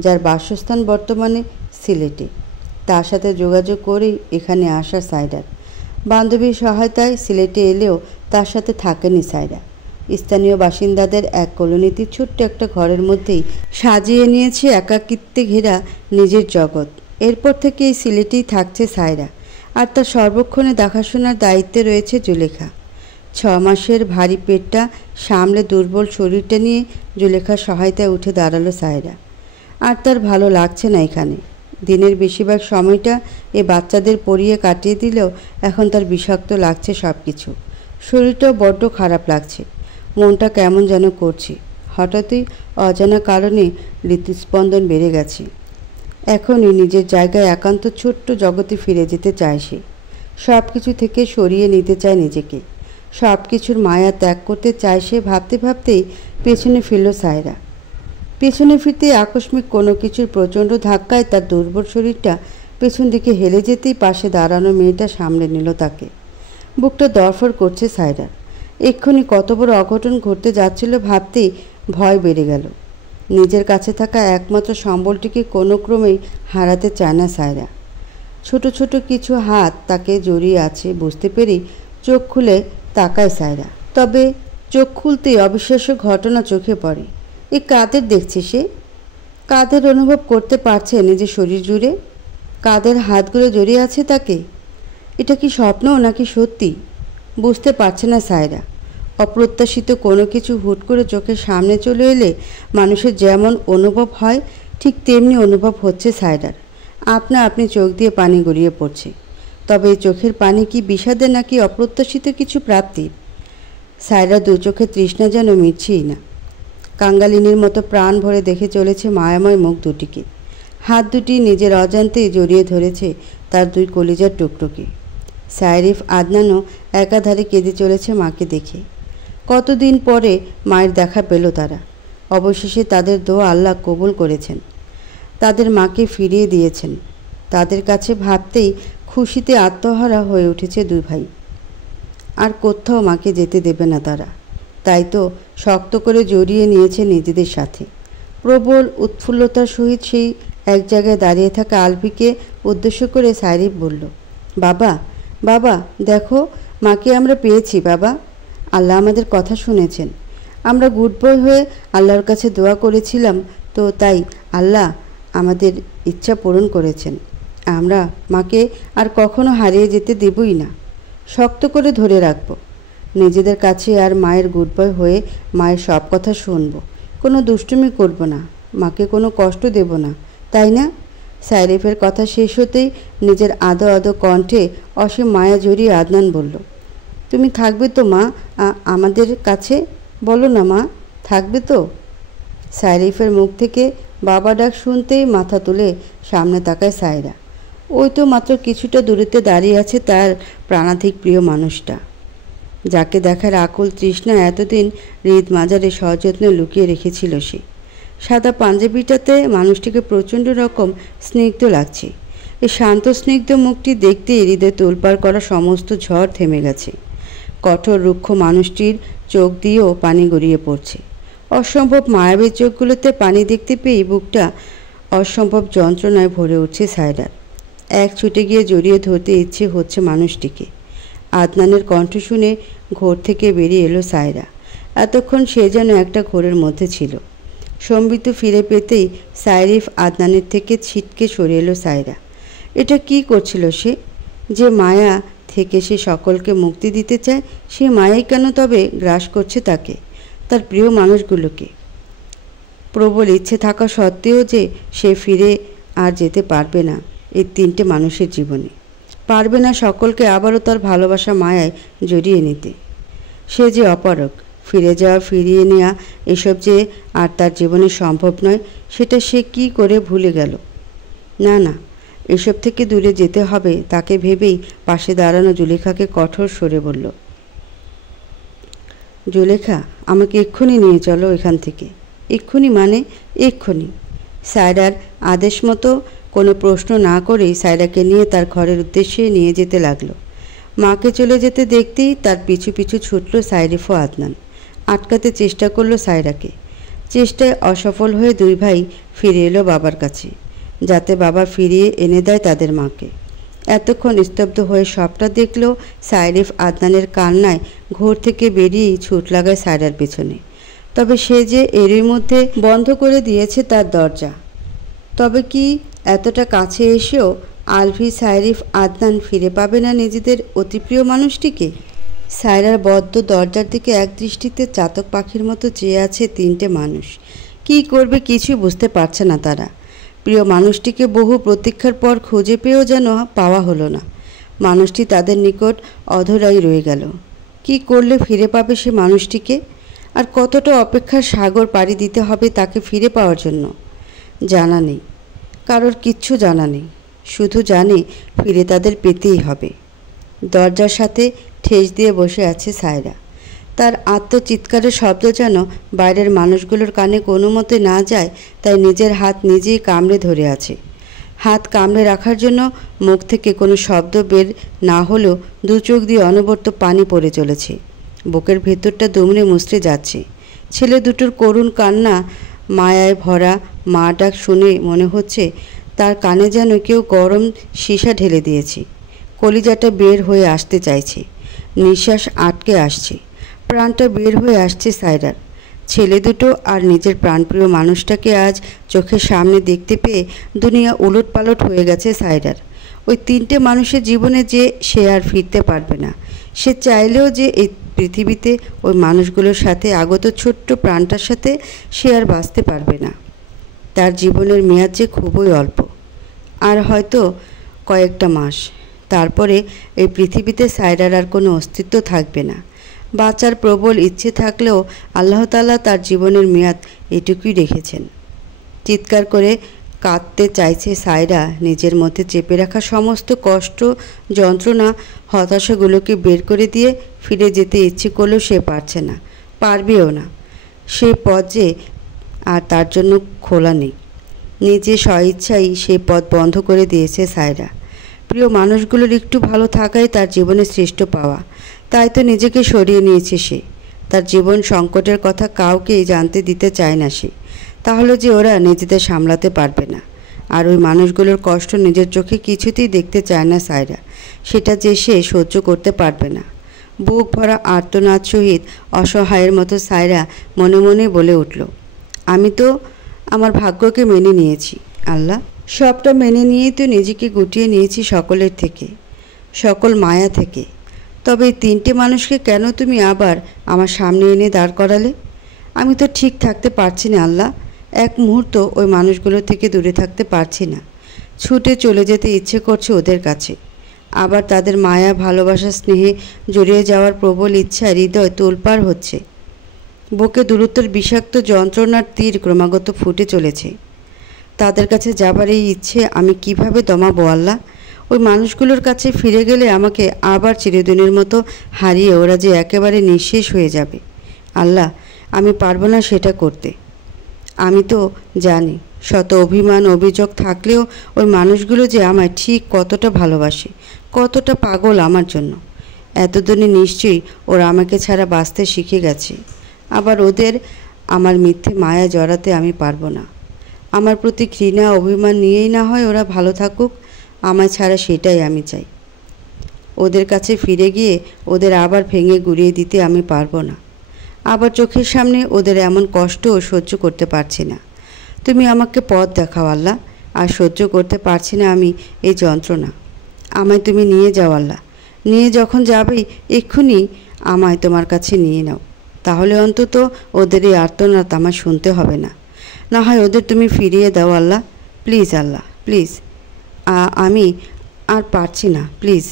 যার বাসস্থান বর্তমানে সিলেটে। তার সাথে যোগাযোগ করেই এখানে আসা সায়রার। বান্ধবীর সহায়তায় সিলেটে এলেও তার সাথে থাকেনি সায়রা। স্থানীয় বাসিন্দাদের এক কলোনিতে ছোট্ট একটা ঘরের মধ্যেই সাজিয়ে নিয়েছে একাকিত্বে ঘেরা নিজের জগৎ। এরপর থেকে এই সিলেটেই থাকছে সায়রা, আর তার সর্বক্ষণে দেখাশোনার দায়িত্বে রয়েছে জুলেখা। 6 মাসের ভারী পেটটা সামলে দুর্বল শরীরটা নিয়ে জুলেখার সহায়তায় উঠে দাঁড়ালো সায়রা। আর তার ভালো লাগছে না এখানে। দিনের বেশিরভাগ সময়টা এ বাচ্চাদের পড়িয়ে কাটিয়ে দিলেও এখন তার বিষাক্ত লাগছে সব কিছু। শরীরটাও বড্ড খারাপ লাগছে, মনটা কেমন যেন করছে। হঠাৎই অজানা কারণে হৃৎস্পন্দন বেড়ে গেছে। এখনই নিজের জায়গায় একান্ত ছোট্ট জগতে ফিরে যেতে চায় সে। সব কিছু থেকে সরিয়ে নিতে চায় নিজেকে, সব কিছুর মায়া ত্যাগ করতে চায় সে। ভাবতে ভাবতেই পেছনে ফিরল সায়রা। পেছনে ফিরতে আকস্মিক কোনো কিছুর প্রচণ্ড ধাক্কায় তার দুর্বল শরীরটা পেছন দিকে হেলে যেতেই পাশে দাঁড়ানো মেয়েটা সামলে নিল তাকে। বুকটা দরফর করছে সায়রার। এক্ষুনি কত বড় অঘটন ঘটতে যাচ্ছিল ভাবতেই ভয় বেড়ে গেল। নিজের কাছে থাকা একমাত্র সম্বলটিকে কোনো ক্রমেই হারাতে চায় না সায়রা। ছোট ছোট কিছু হাত তাকে জড়িয়ে আছে বুঝতে পেরেই চোখ খুলে তাকায় সায়রা। তবে চোখ খুলতেই অবিশ্বাস্য ঘটনা চোখে পড়ে। এ কাদের দেখছে সে? কাদের অনুভব করতে পারছে নিজের শরীর জুড়ে? কাদের হাতগুলো জড়িয়ে আছে তাকে? এটা কি স্বপ্ন নাকি সত্যি বুঝতে পারছে না সায়রা। অপ্রত্যাশিত কোনো কিছু হুট করে চোখের সামনে চলে এলে মানুষের যেমন অনুভব হয় ঠিক তেমনি অনুভব হচ্ছে সায়রার। আপনা আপনি চোখ দিয়ে পানি গড়িয়ে পড়ছে। তবে এই চোখের পানি কি বিষাদের নাকি অপ্রত্যাশিত কিছু প্রাপ্তির? সায়রা দু চোখে তৃষ্ণা যেন মিটছেই না। কাঙ্গালিনীর মতো প্রাণ ভরে দেখে চলেছে মায়াময় মুখ দুটিকে। হাত দুটি নিজের অজান্তেই জড়িয়ে ধরেছে তার দুই কলিজার টুকরোকে। সায়রিফ আদনানও একাধারে কেঁদে চলেছে মাকে দেখে। কতদিন পরে মায়ের দেখা পেল তারা। অবশেষে তাদের দোয়া আল্লাহ কবুল করেছেন, তাদের মাকে ফিরিয়ে দিয়েছেন। তাদের কাছে ভাবতেই খুশিতে আত্মহারা হয়ে উঠেছে দুই ভাই। আর কোথাও মাকে যেতে দেবে না তারা। তাই তো শক্ত করে জড়িয়ে নিয়েছে নিজেদের সাথে। প্রবল উৎফুল্লতার সহিত সেই এক জায়গায় দাঁড়িয়ে থাকা আলভিকে উদ্দেশ্য করে সায়রিফ বলল, বাবা বাবা দেখো, মাকে আমরা পেয়েছি বাবা। আল্লাহ আমাদের কথা শুনেছেন। আমরা গুড বয় হয়ে আল্লাহর কাছে দোয়া করেছিলাম, তো তাই আল্লাহ আমাদের ইচ্ছা পূরণ করেছেন। আমরা মাকে আর কখনো হারিয়ে যেতে দেবই না। শক্ত করে ধরে রাখব নিজেদের কাছে, আর মায়ের গুড বয় হয়ে মায়ের সব কথা শুনব। কোনো দুষ্টুমি করব না, মাকে কোনো কষ্ট দেব না, তাই না? সায়রিফের কথা শেষ হতেই নিজের আদো আদো কণ্ঠে অসীম মায়া জড়িয়ে আদনান বলল, তুমি থাকবে তো মা আমাদের কাছে? বলো না মা, থাকবে তো? সায়রিফের মুখ থেকে বাবা ডাক শুনতেই মাথা তুলে সামনে তাকায় সায়রা। ওই তো মাত্র কিছুটা দূরত্বে দাঁড়িয়ে আছে তার প্রাণাধিক প্রিয় মানুষটা, যাকে দেখার আকুল তৃষ্ণা এতদিন হৃদ মাজারে সযত্নে লুকিয়ে রেখেছিল সে। সাদা পাঞ্জাবিটাতে মানুষটিকে প্রচণ্ড রকম স্নিগ্ধ লাগছে। এই শান্ত স্নিগ্ধ মুখটি দেখতে হৃদয়ে তোলপাড় করা সমস্ত ঝড় থেমে গেছে। কঠোর রুক্ষ মানুষটির চোখ দিয়েও পানি গড়িয়ে পড়ছে। অসম্ভব মায়াবী চোখগুলোতে পানি দেখতে পেয়ে বুকটা অসম্ভব যন্ত্রণায় ভরে উঠছে সায়রার। এক ছুটে গিয়ে জড়িয়ে ধরতে ইচ্ছে হচ্ছে মানুষটিকে। আদনানের কণ্ঠ শুনে ঘোর থেকে বেরিয়ে এলো সায়রা। এতক্ষণ সে যেন একটা ঘোরের মধ্যে ছিল। সম্বিত ফিরে পেতেই সায়রিফ আদনানের থেকে ছিটকে সরে এলো সায়রা। এটা কি করছিল সে? যে মায়া থেকে সে সকলকে মুক্তি দিতে চায়, সে মায়াই কেন তবে গ্রাস করছে তাকে, তার প্রিয় মানুষগুলোকে? প্রবল ইচ্ছে থাকা সত্ত্বেও যে সে ফিরে আর যেতে পারবে না এই তিনটে মানুষের জীবনে, পারবে না সকলকে আবারও তার ভালোবাসা মায়ায় জড়িয়ে নিতে। সে যে অপারগ, ফিরে যাওয়া ফিরিয়ে নেওয়া এসব যে আর তার জীবনে সম্ভব নয়, সেটা সে কি করে ভুলে গেল? না না, এসব থেকে দূরে যেতে হবে তাকে ভেবেই পাশে দাঁড়ানো জুলেখাকে কঠোর স্বরে বলল, জুলেখা, আমাকে এক্ষুনি নিয়ে চলো এখান থেকে। এক্ষুনি মানে এক্ষুনি। সায়রার আদেশ মতো কোনো প্রশ্ন না করেই সায়রাকে নিয়ে তার ঘরের উদ্দেশ্যে নিয়ে যেতে লাগলো। মাকে চলে যেতে দেখতেই তার পিছু পিছু ছুটল সায়রিফ ও আদনান। আটকাতে চেষ্টা করলো সায়রাকে। চেষ্টায় অসফল হয়ে দুই ভাই ফিরে এলো বাবার কাছে, যাতে বাবা ফিরিয়ে এনে দেয় তাদের মাকে। এতক্ষণ স্তব্ধ হয়ে সবটা দেখলেও সায়রিফ আদনানের কান্নায় ঘোর থেকে বেরিয়েই ছুট লাগায় সায়রার পেছনে। তবে সে যে এরই মধ্যে বন্ধ করে দিয়েছে তার দরজা। তবে কি এতটা কাছে এসেও আলভি, সায়রিফ, আদনান ফিরে পাবে না নিজেদের অতি প্রিয় মানুষটিকে? সায়রার বদ্ধ দরজার দিকে এক দৃষ্টিতে চাতক পাখির মতো চেয়ে আছে তিনটে মানুষ। কি করবে কিছুই বুঝতে পারছে না তারা। প্রিয় মানুষটিকে বহু প্রতীক্ষার পর খুঁজে পেয়েও যেন পাওয়া হলো না। মানুষটি তাদের নিকট অধরাই রয়ে গেল। কি করলে ফিরে পাবে সে মানুষটিকে? আর কতটা অপেক্ষার সাগর পাড়ি দিতে হবে তাকে ফিরে পাওয়ার জন্য? জানা নেই, কারোর কিচ্ছু জানা নেই। শুধু জানে ফিরে তাদের পেতেই হবে। দরজার সাথে ঠেস দিয়ে বসে আছে সায়রা। তার আত্মচিৎকারের শব্দ যেন বাইরের মানুষগুলোর কানে কোনো মতে না যায়, তাই নিজের হাত নিজেই কামড়ে ধরে আছে। হাত কামড়ে রাখার জন্য মুখ থেকে কোনো শব্দ বের না হলেও দু চোখ দিয়ে অনবরত পানি পড়ে চলেছে। বুকের ভেতরটা দুমড়ে মুচড়ে যাচ্ছে। ছেলে দুটোর করুণ কান্না, মায়ায় ভরা মা ডাক শুনে মনে হচ্ছে তার কানে যেন কেউ গরম সীসা ঢেলে দিয়েছে। কলিজাটা বের হয়ে আসতে চাইছে, নিঃশ্বাস আটকে আসছে, প্রাণটা বের হয়ে আসছে সায়রার। ছেলে দুটো আর নিজের প্রাণপ্রিয় মানুষটাকে আজ চোখের সামনে দেখতে পেয়ে দুনিয়া উলটপালট হয়ে গেছে সায়রার। ওই তিনটে মানুষের জীবনে যে সে আর ফিরতে পারবে না। সে চাইলেও যে এই পৃথিবীতে ওই মানুষগুলোর সাথে আগত ছোট্ট প্রাণটার সাথে সে আর বাঁচতে পারবে না। তার জীবনের মেয়াদ যে খুবই অল্প, আর হয়তো কয়েকটা মাস, তারপরে এই পৃথিবীতে সায়রার আর কোনো অস্তিত্ব থাকবে না। বাঁচার প্রবল ইচ্ছে থাকলেও আল্লাহ তাআলা তার জীবনের মেয়াদ এটুকুই রেখেছেন। চিৎকার করে কাঁদতে চাইছে সায়রা। নিজের মধ্যে চেপে রাখা সমস্ত কষ্ট, যন্ত্রণা, হতাশাগুলোকে বের করে দিয়ে ফিরে যেতে ইচ্ছে করলেও সে পারছে না, পারবেও না। সে পথ যে আর তার জন্য খোলা নেই। নিজে স্বইচ্ছাই সেই পথ বন্ধ করে দিয়েছে সায়রা। প্রিয় মানুষগুলোর একটু ভালো থাকাই তার জীবনের শ্রেষ্ঠ পাওয়া, তাই তো নিজেকে সরিয়ে নিয়েছে সে। তার জীবন সংকটের কথা কাউকেই জানতে দিতে চায় না সে, তাহলে যে ওরা নিজেদের সামলাতে পারবে না। আর ওই মানুষগুলোর কষ্ট নিজের চোখে কিছুতেই দেখতে চায় না সায়রা, সেটা যে সে সহ্য করতে পারবে না। বুক ভরা আর্তনাদ সহিত অসহায়ের মতো সায়রা মনে মনে বলে উঠল, আমি তো আমার ভাগ্যকে মেনে নিয়েছি আল্লাহ, সবটা মেনে নিয়েই তো নিজেকে গুটিয়ে নিয়েছি সকলের থেকে, সকল মায়া থেকে। তবে এই তিনটে মানুষকে কেন তুমি আবার আমার সামনে এনে দাঁড় করালে? আমি তো ঠিক থাকতে পারছি না আল্লাহ, এক মুহূর্ত ওই মানুষগুলো থেকে দূরে থাকতে পারছি না। ছুটে চলে যেতে ইচ্ছে করছে ওদের কাছে, আবার তাদের মায়া, ভালোবাসা, স্নেহে জড়িয়ে যাওয়ার প্রবল ইচ্ছা হৃদয় তোলপাড় হচ্ছে। বুকে দূরত্বের বিষাক্ত যন্ত্রণার তীর ক্রমাগত ফুটে চলেছে। তাদের কাছে যাবার এই ইচ্ছে আমি কিভাবে দমাবো আল্লাহ? ওই মানুষগুলোর কাছে ফিরে গেলে আমাকে আবার চিরদিনের মতো হারিয়ে ওরা যে একেবারে নিঃশেষ হয়ে যাবে। আল্লাহ, আমি পারবো না সেটা করতে। আমি তো জানি শত অভিমান, অভিযোগ থাকলেও ওই মানুষগুলো যে আমায় ঠিক কতটা ভালোবাসে, কতটা পাগল আমার জন্য। এতদিনে নিশ্চয়ই ওরা আমাকে ছাড়া বাঁচতে শিখে গেছে। আবার ওদের আমার মিথ্যে মায়া জড়াতে আমি পারবো না। আমার প্রতি ঘৃণা, অভিমান নিয়েই না হয় ওরা ভালো থাকুক, আমায় ছাড়া সেটাই আমি চাই। ওদের কাছে ফিরে গিয়ে ওদের আবার ভেঙে গুঁড়িয়ে দিতে আমি পারবো না। আবার চোখের সামনে ওদের এমন কষ্টও সহ্য করতে পারছি না। তুমি আমাকে পথ দেখাও আল্লাহ, আর সহ্য করতে পারছি না আমি এই যন্ত্রণা। আমায় তুমি নিয়ে যাও আল্লাহ, নিয়ে যখন যাবেই এক্ষুনি আমায় তোমার কাছে নিয়ে নাও। তাহলে অন্তত ওদের এই আর্তনাদ আমায় শুনতে হবে না। না হয় ওদের তুমি ফিরিয়ে দাও আল্লাহ, প্লিজ আল্লাহ, প্লিজ। আমি আর পারছি না, প্লিজ।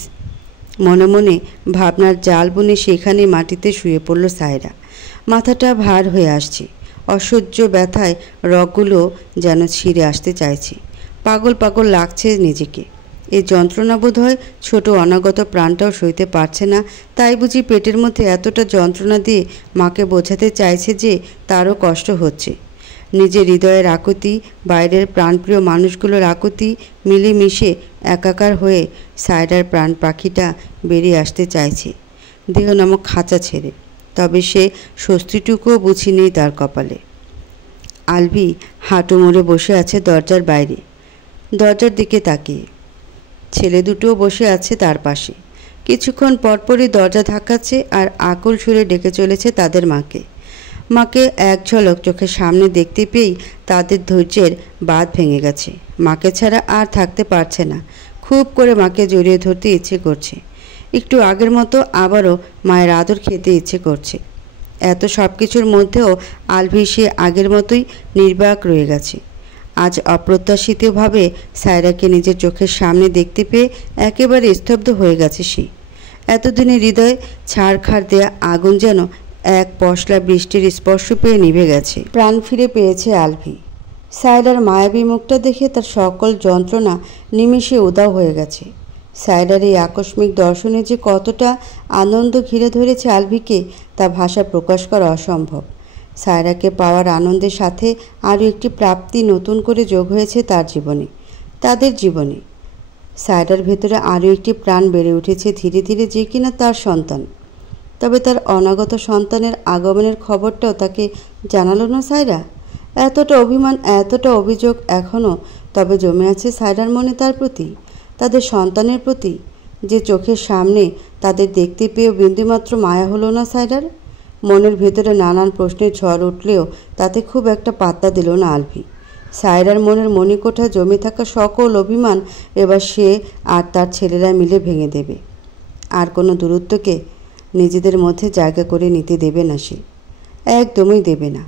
মনে মনে ভাবনার জাল বুনে সেখানে মাটিতে শুয়ে পড়ল সায়রা। মাথাটা ভার হয়ে আসছে, অসহ্য ব্যথায় রগগুলো যেন ছিঁড়ে আসতে চাইছে। পাগল পাগল লাগছে নিজেকে। এই যন্ত্রণা বোধ হয় ছোট অনাগত প্রাণটাও সইতে পারছে না, তাই বুঝি পেটের মধ্যে এতটা যন্ত্রণা দিয়ে মাকে বোঝাতে চাইছে যে তারও কষ্ট হচ্ছে। নিজের হৃদয়ের আকুতি, বাইরের প্রাণপ্রিয় মানুষগুলোর আকুতি মিলেমিশে একাকার হয়ে সায়রার প্রাণ পাখিটা বেরিয়ে আসতে চাইছে দেহ নামক খাঁচা ছেড়ে। তবে সে স্বস্তিটুকুও বুঝি নেই তার কপালে। আলভি হাঁটু মুড়ে বসে আছে দরজার বাইরে, দরজার দিকে তাকিয়ে। ছেলে দুটোও বসে আছে তার পাশে। কিছুক্ষণ পরপরই দরজা ধাক্কাচ্ছে আর আকুল সুরে ডেকে চলেছে তাদের মাকে। মাকে এক ঝলক চোখের সামনে দেখতে পেয়েই তাদের ধৈর্যের বাঁধ ভেঙে গেছে। মাকে ছাড়া আর থাকতে পারছে না। খুব করে মাকে জড়িয়ে ধরতে ইচ্ছে করছে। একটু আগের মতো আবারও মায়ের আদর খেতে ইচ্ছে করছে। এত সব কিছুর মধ্যেও আলভি সে আগের মতোই নির্বাক রয়ে গেছে। আজ অপ্রত্যাশিতভাবে সায়রাকে নিজের চোখের সামনে দেখতে পেয়ে একেবারে স্তব্ধ হয়ে গেছে সে। এতদিনে হৃদয়ে ছাড়খাড় দেয়া আগুন যেন এক পশলা বৃষ্টির স্পর্শ পেয়ে নিভে গেছে। প্রাণ ফিরে পেয়েছে আলভি। সায়রার মায়াবী মুখটা দেখে তার সকল যন্ত্রণা নিমেষে উধাও হয়ে গেছে। সায়রার এই আকস্মিক দর্শনে যে কতটা আনন্দ ঘিরে ধরেছে আলভিকে তা ভাষা প্রকাশ করা অসম্ভব। সায়রাকে পাওয়ার আনন্দের সাথে আরও একটি প্রাপ্তি নতুন করে যোগ হয়েছে তার জীবনে, তাদের জীবনে। সায়রার ভেতরে আরও একটি প্রাণ বেড়ে উঠেছে ধীরে ধীরে, যে কিনা তার সন্তান। তবে তার অনাগত সন্তানের আগমনের খবরটাও তাকে জানালো না সায়রা। এতটা অভিমান, এতটা অভিযোগ এখনও তবে জমে আছে সায়রার মনে তার প্রতি, তাদের সন্তানের প্রতি, যে চোখের সামনে তাদের দেখতে পেয়েও বিন্দুমাত্র মায়া হলো না সায়রার। মনের ভেতরে নানান প্রশ্নের ঝড় উঠলেও তাতে খুব একটা পাত্তা দিল না আলভি। সায়রার মনের মণিকোঠা জমে থাকা সকল অভিমান এবার সে আর তার ছেলেরা মিলে ভেঙে দেবে। আর কোনো দূরত্বকে নিজেদের মধ্যে জায়গা করে নিতে দেবে না সে, একদমই দেবে না।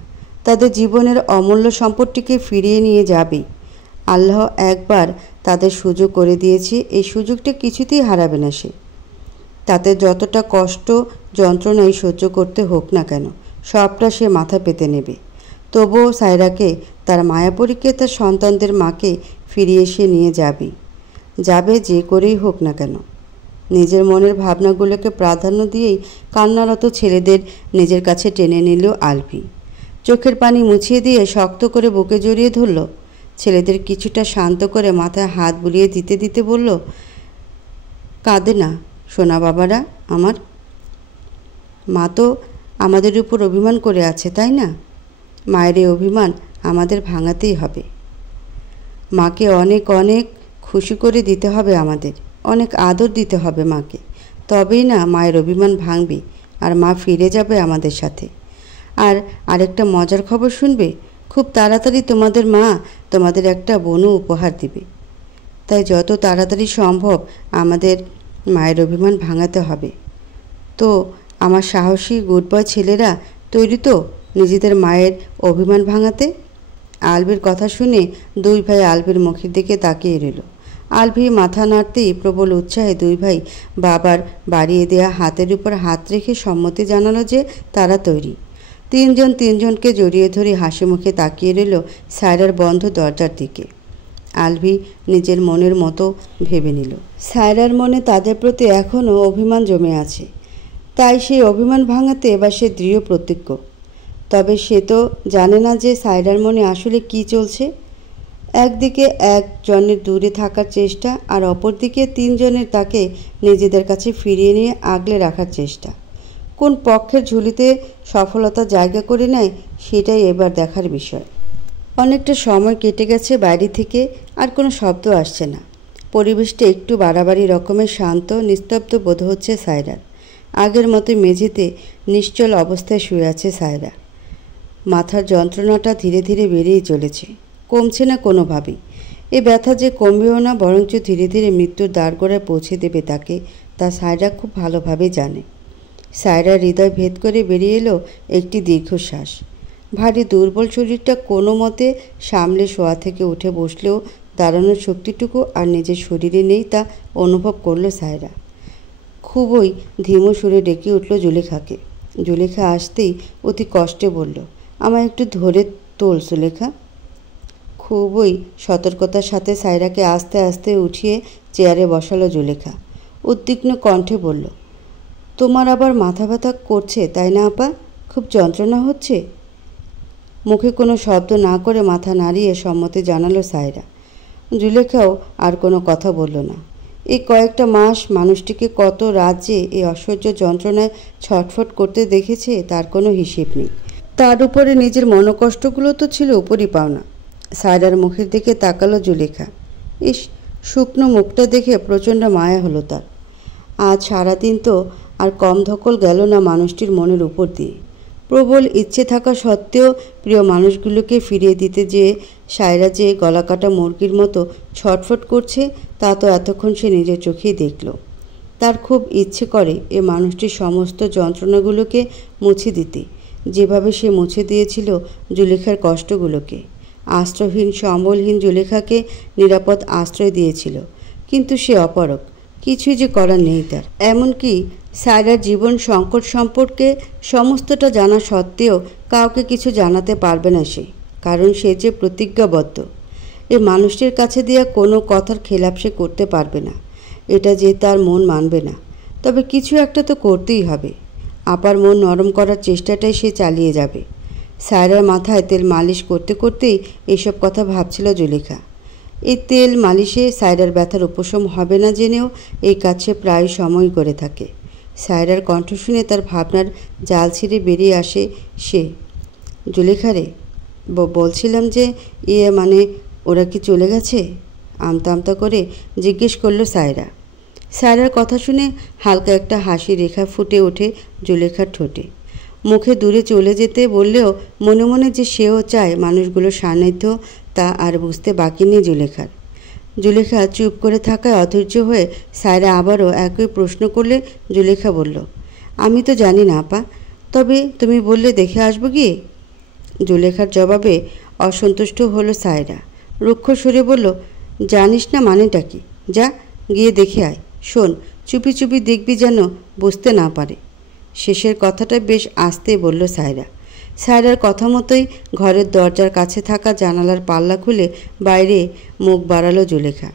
তাদের জীবনের অমূল্য সম্পদটিকে ফিরিয়ে নিয়ে যাবেই। আল্লাহ একবার তাদের সুযোগ করে দিয়েছে, এই সুযোগটা কিছুতেই হারাবে না সে। তাতে যতটা কষ্ট যন্ত্রণাই সহ্য করতে হোক না কেন, সবটা সে মাথা পেতে নেবে। তবুও সায়রাকে, তার মায়াপরীকে, তার সন্তানদের মাকে ফিরিয়ে এসে নিয়ে যাবে যে করেই হোক না কেন। নিজের মনের ভাবনাগুলোকে প্রাধান্য দিয়েই কান্নারত ছেলেদের নিজের কাছে টেনে নিল আলভি। চোখের পানি মুছিয়ে দিয়ে শক্ত করে বুকে জড়িয়ে ধরল। ছেলেদের কিছুটা শান্ত করে মাথায় হাত বুলিয়ে দিতে দিতে বলল, কাঁদে না সোনা বাবারা আমার। মা তো আমাদের উপর অভিমান করে আছে, তাই না? মায়ের এই অভিমান আমাদের ভাঙাতেই হবে। মাকে অনেক অনেক খুশি করে দিতে হবে, আমাদের অনেক আদর দিতে হবে মাকে, তবেই না মায়ের অভিমান ভাঙবে আর মা ফিরে যাবে আমাদের সাথে। আর আরেকটা মজার খবর শুনবে, খুব তাড়াতাড়ি তোমাদের মা তোমাদের একটা বনু উপহার দিবে। তাই যত তাড়াতাড়ি সম্ভব আমাদের মায়ের অভিমান ভাঙাতে হবে। তো আমার সাহসী গুড বয় ছেলেরা তৈরি তো নিজেদের মায়ের অভিমান ভাঙাতে? আলভির কথা শুনে দুই ভাই আলভির মুখের দিকে তাকিয়ে রইল। আলভি মাথা নাড়তেই প্রবল উৎসাহে দুই ভাই বাবার বাড়িয়ে দেয়া হাতের উপর হাত রেখে সম্মতি জানালো যে তারা তৈরি। তিনজনকে জড়িয়ে ধরে হাসি মুখে তাকিয়ে রইল সায়রার বন্ধ দরজার দিকে। আলভি নিজের মনের মতো ভেবে নিল, সায়রার মনে তাদের প্রতি এখনও অভিমান জমে আছে, তাই সেই অভিমান ভাঙাতে এবার সে দৃঢ় প্রতিজ্ঞ। তবে সে তো জানে না যে সায়রার মনে আসলে কি চলছে। একদিকে একজনের দূরে থাকার চেষ্টা, আর অপরদিকে তিনজনের তাকে নিজেদের কাছে ফিরিয়ে নিয়ে আগলে রাখার চেষ্টা। কোন পক্ষের ঝুলিতে সফলতা জায়গা করে নেয় সেটাই এবার দেখার বিষয়। অনেকটা সময় কেটে গেছে বাইরে থেকে, আর কোনো শব্দ আসছে না। পরিবেশটা একটু বাড়াবাড়ি রকমের শান্ত নিস্তব্ধ বোধ হচ্ছে সায়রার। আগের মতো মেঝেতে নিশ্চল অবস্থায় শুয়ে আছে সায়রা। মাথার যন্ত্রণাটা ধীরে ধীরে বেড়েই চলেছে, কমছে না কোনোভাবেই। এ ব্যথা যে কমবেও না, বরঞ্চ ধীরে ধীরে মৃত্যুর দ্বারগোড়ায় পৌঁছে দেবে তাকে, তা সায়রা খুব ভালোভাবে জানে। সায়রার হৃদয় ভেদ করে বেরিয়ে এলো একটি দীর্ঘশ্বাস। ভারী দুর্বল শরীরটা কোনো মতে সামলে শোয়া থেকে উঠে বসলেও দাঁড়ানোর শক্তিটুকু আর নিজের শরীরে নেই তা অনুভব করল সায়রা। খুবই ধীমু সুরে ডেকে উঠল জুলেখাকে। জুলেখা আসতেই অতি কষ্টে বলল, আমায় একটু ধরে তোল সুলেখা। খুবই সতর্কতার সাথে সায়রাকে আস্তে আস্তে উঠিয়ে চেয়ারে বসালো জুলেখা। উদ্বিগ্ন কণ্ঠে বলল, তোমার আবার মাথা ব্যথা করছে তাই না আপা? খুব যন্ত্রণা হচ্ছে? মুখে কোনো শব্দ না করে মাথা নাড়িয়ে সম্মতি জানালো সায়রা। জুলেখাও আর কোনো কথা বলল না। এই কয়েকটা মাস মানুষটিকে কত রাত যে এই অসহ্য যন্ত্রণায় ছটফট করতে দেখেছে তার কোনো হিসেব নেই। তার উপরে নিজের মনোকষ্টগুলো তো ছিল উপরই পাওনা। সায়রার মুখের দিকে তাকালো জুলেখা। ইস, শুকনো মুখটা দেখে প্রচণ্ড মায়া হলো তার। আজ সারাদিন তো আর কম ধকল গেল না মানুষটির মনের উপর দিয়ে। প্রবল ইচ্ছে থাকা সত্ত্বেও প্রিয় মানুষগুলোকে ফিরিয়ে দিতে যেয়ে সায়রা যে গলাকাটা মুরগির মতো ছটফট করছে তা তো এতক্ষণ সে নিজের চোখেই দেখল। তার খুব ইচ্ছে করে এ মানুষটির সমস্ত যন্ত্রণাগুলোকে মুছে দিতে, যেভাবে সে মুছে দিয়েছিল জুলেখার কষ্টগুলোকে। আশ্রয়হীন সম্বলহীন জুলেখাকে নিরাপদ আশ্রয় দিয়েছিল, কিন্তু সে অপারগ, কিছুই যে করার নেই তার। এমনকি সায়রার জীবন সংকট সম্পর্কে সমস্তটা জানা সত্ত্বেও কাউকে কিছু জানাতে পারবে না সে, কারণ সে যে প্রতিজ্ঞাবদ্ধ। এই মানুষটির কাছে দেওয়া কোনো কথার খেলাপ সে করতে পারবে না। এটা যে তার মন মানবে না, তবে কিছু একটা তো করতেই হবে। আপার মন নরম করার চেষ্টাটাই সে চালিয়ে যাবে। সায়রার মাথায় তেল মালিশ করতে করতেই এসব কথা ভাবছিল জুলেখা। এই তেল মালিশে সায়রার ব্যথার উপশম হবে না জেনেও এই কাজ সে প্রায় সময় করে থাকে। সায়রার কণ্ঠ শুনে তার ভাবনার জাল ছিঁড়ে বেরিয়ে আসে সে। জুলেখা রে, বলছিলাম যে মানে ওরা কি চলে গেছে? আমতা আমতা করে জিজ্ঞেস করলো সায়রা। সায়রার কথা শুনে হালকা একটা হাসি রেখা ফুটে ওঠে জুলেখার ঠোঁটে। মুখে দূরে চলে যেতে বললেও মনে মনে যে সেও চায় মানুষগুলোর সান্নিধ্য, তা আর বুঝতে বাকি নেই জুলেখার। জুলেখা চুপ করে থাকায় অধৈর্য হয়ে সায়রা আবারও একই প্রশ্ন করলে জুলেখা বলল, আমি তো জানি না আপা, তবে তুমি বললে দেখে আসবো গিয়ে। জুলেখার জবাবে অসন্তুষ্ট হলো সায়রা। রুক্ষ সুরে বলল, জানিস না মানেটা কি? যা গিয়ে দেখে আয়। শোন, চুপি চুপি দেখবি যেন বুঝতে না পারে। শেষের কথাটা বেশ আস্তে বলল সায়রা। সায়রার কথা মতোই ঘরের দরজার কাছে থাকা জানালার পাল্লা খুলে বাইরে মুখ বাড়ালো জুলেখা।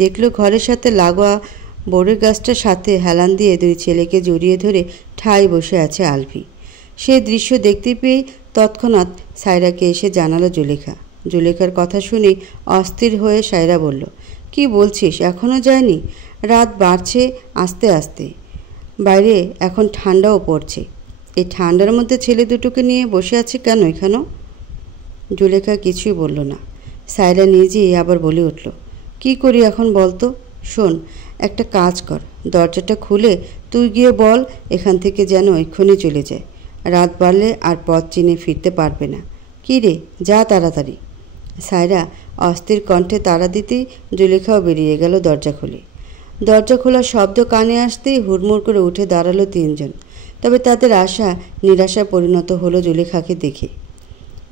দেখল ঘরের সাথে লাগোয়া বড়ের গাছটার সাথে হেলান দিয়ে দুই ছেলেকে জড়িয়ে ধরে ঠায় বসে আছে আলভি। সে দৃশ্য দেখতে পেয়ে তৎক্ষণাৎ সায়রাকে এসে জানালো জুলেখা। জুলেখার কথা শুনে অস্থির হয়ে সায়রা বলল, কি বলছিস, এখনও যায়নি? রাত বাড়ছে আস্তে আস্তে, বাইরে এখন ঠান্ডাও পড়ছে। এই ঠান্ডার মধ্যে ছেলে দুটোকে নিয়ে বসে আছে কেন এখানেও? জুলেখা কিছুই বলল না। সায়রা নিজেই আবার বলে উঠল, কি করি এখন বলতো? শোন, একটা কাজ কর, দরজাটা খুলে তুই গিয়ে বল এখান থেকে যেন এক্ষুনি চলে যায়। রাত বাড়লে আর পথ চিনে ফিরতে পারবে না। কি রে, যা তাড়াতাড়ি। সায়রা অস্থির কণ্ঠে তাড়া দিতেই জুলেখাও বেরিয়ে গেল দরজা খুলে। দরজা খোলার শব্দ কানে আসতেই হুড়মুড় করে উঠে দাঁড়ালো তিনজন। তবে তাদের আশা নিরাশায় পরিণত হলো জুলেখাকে দেখে।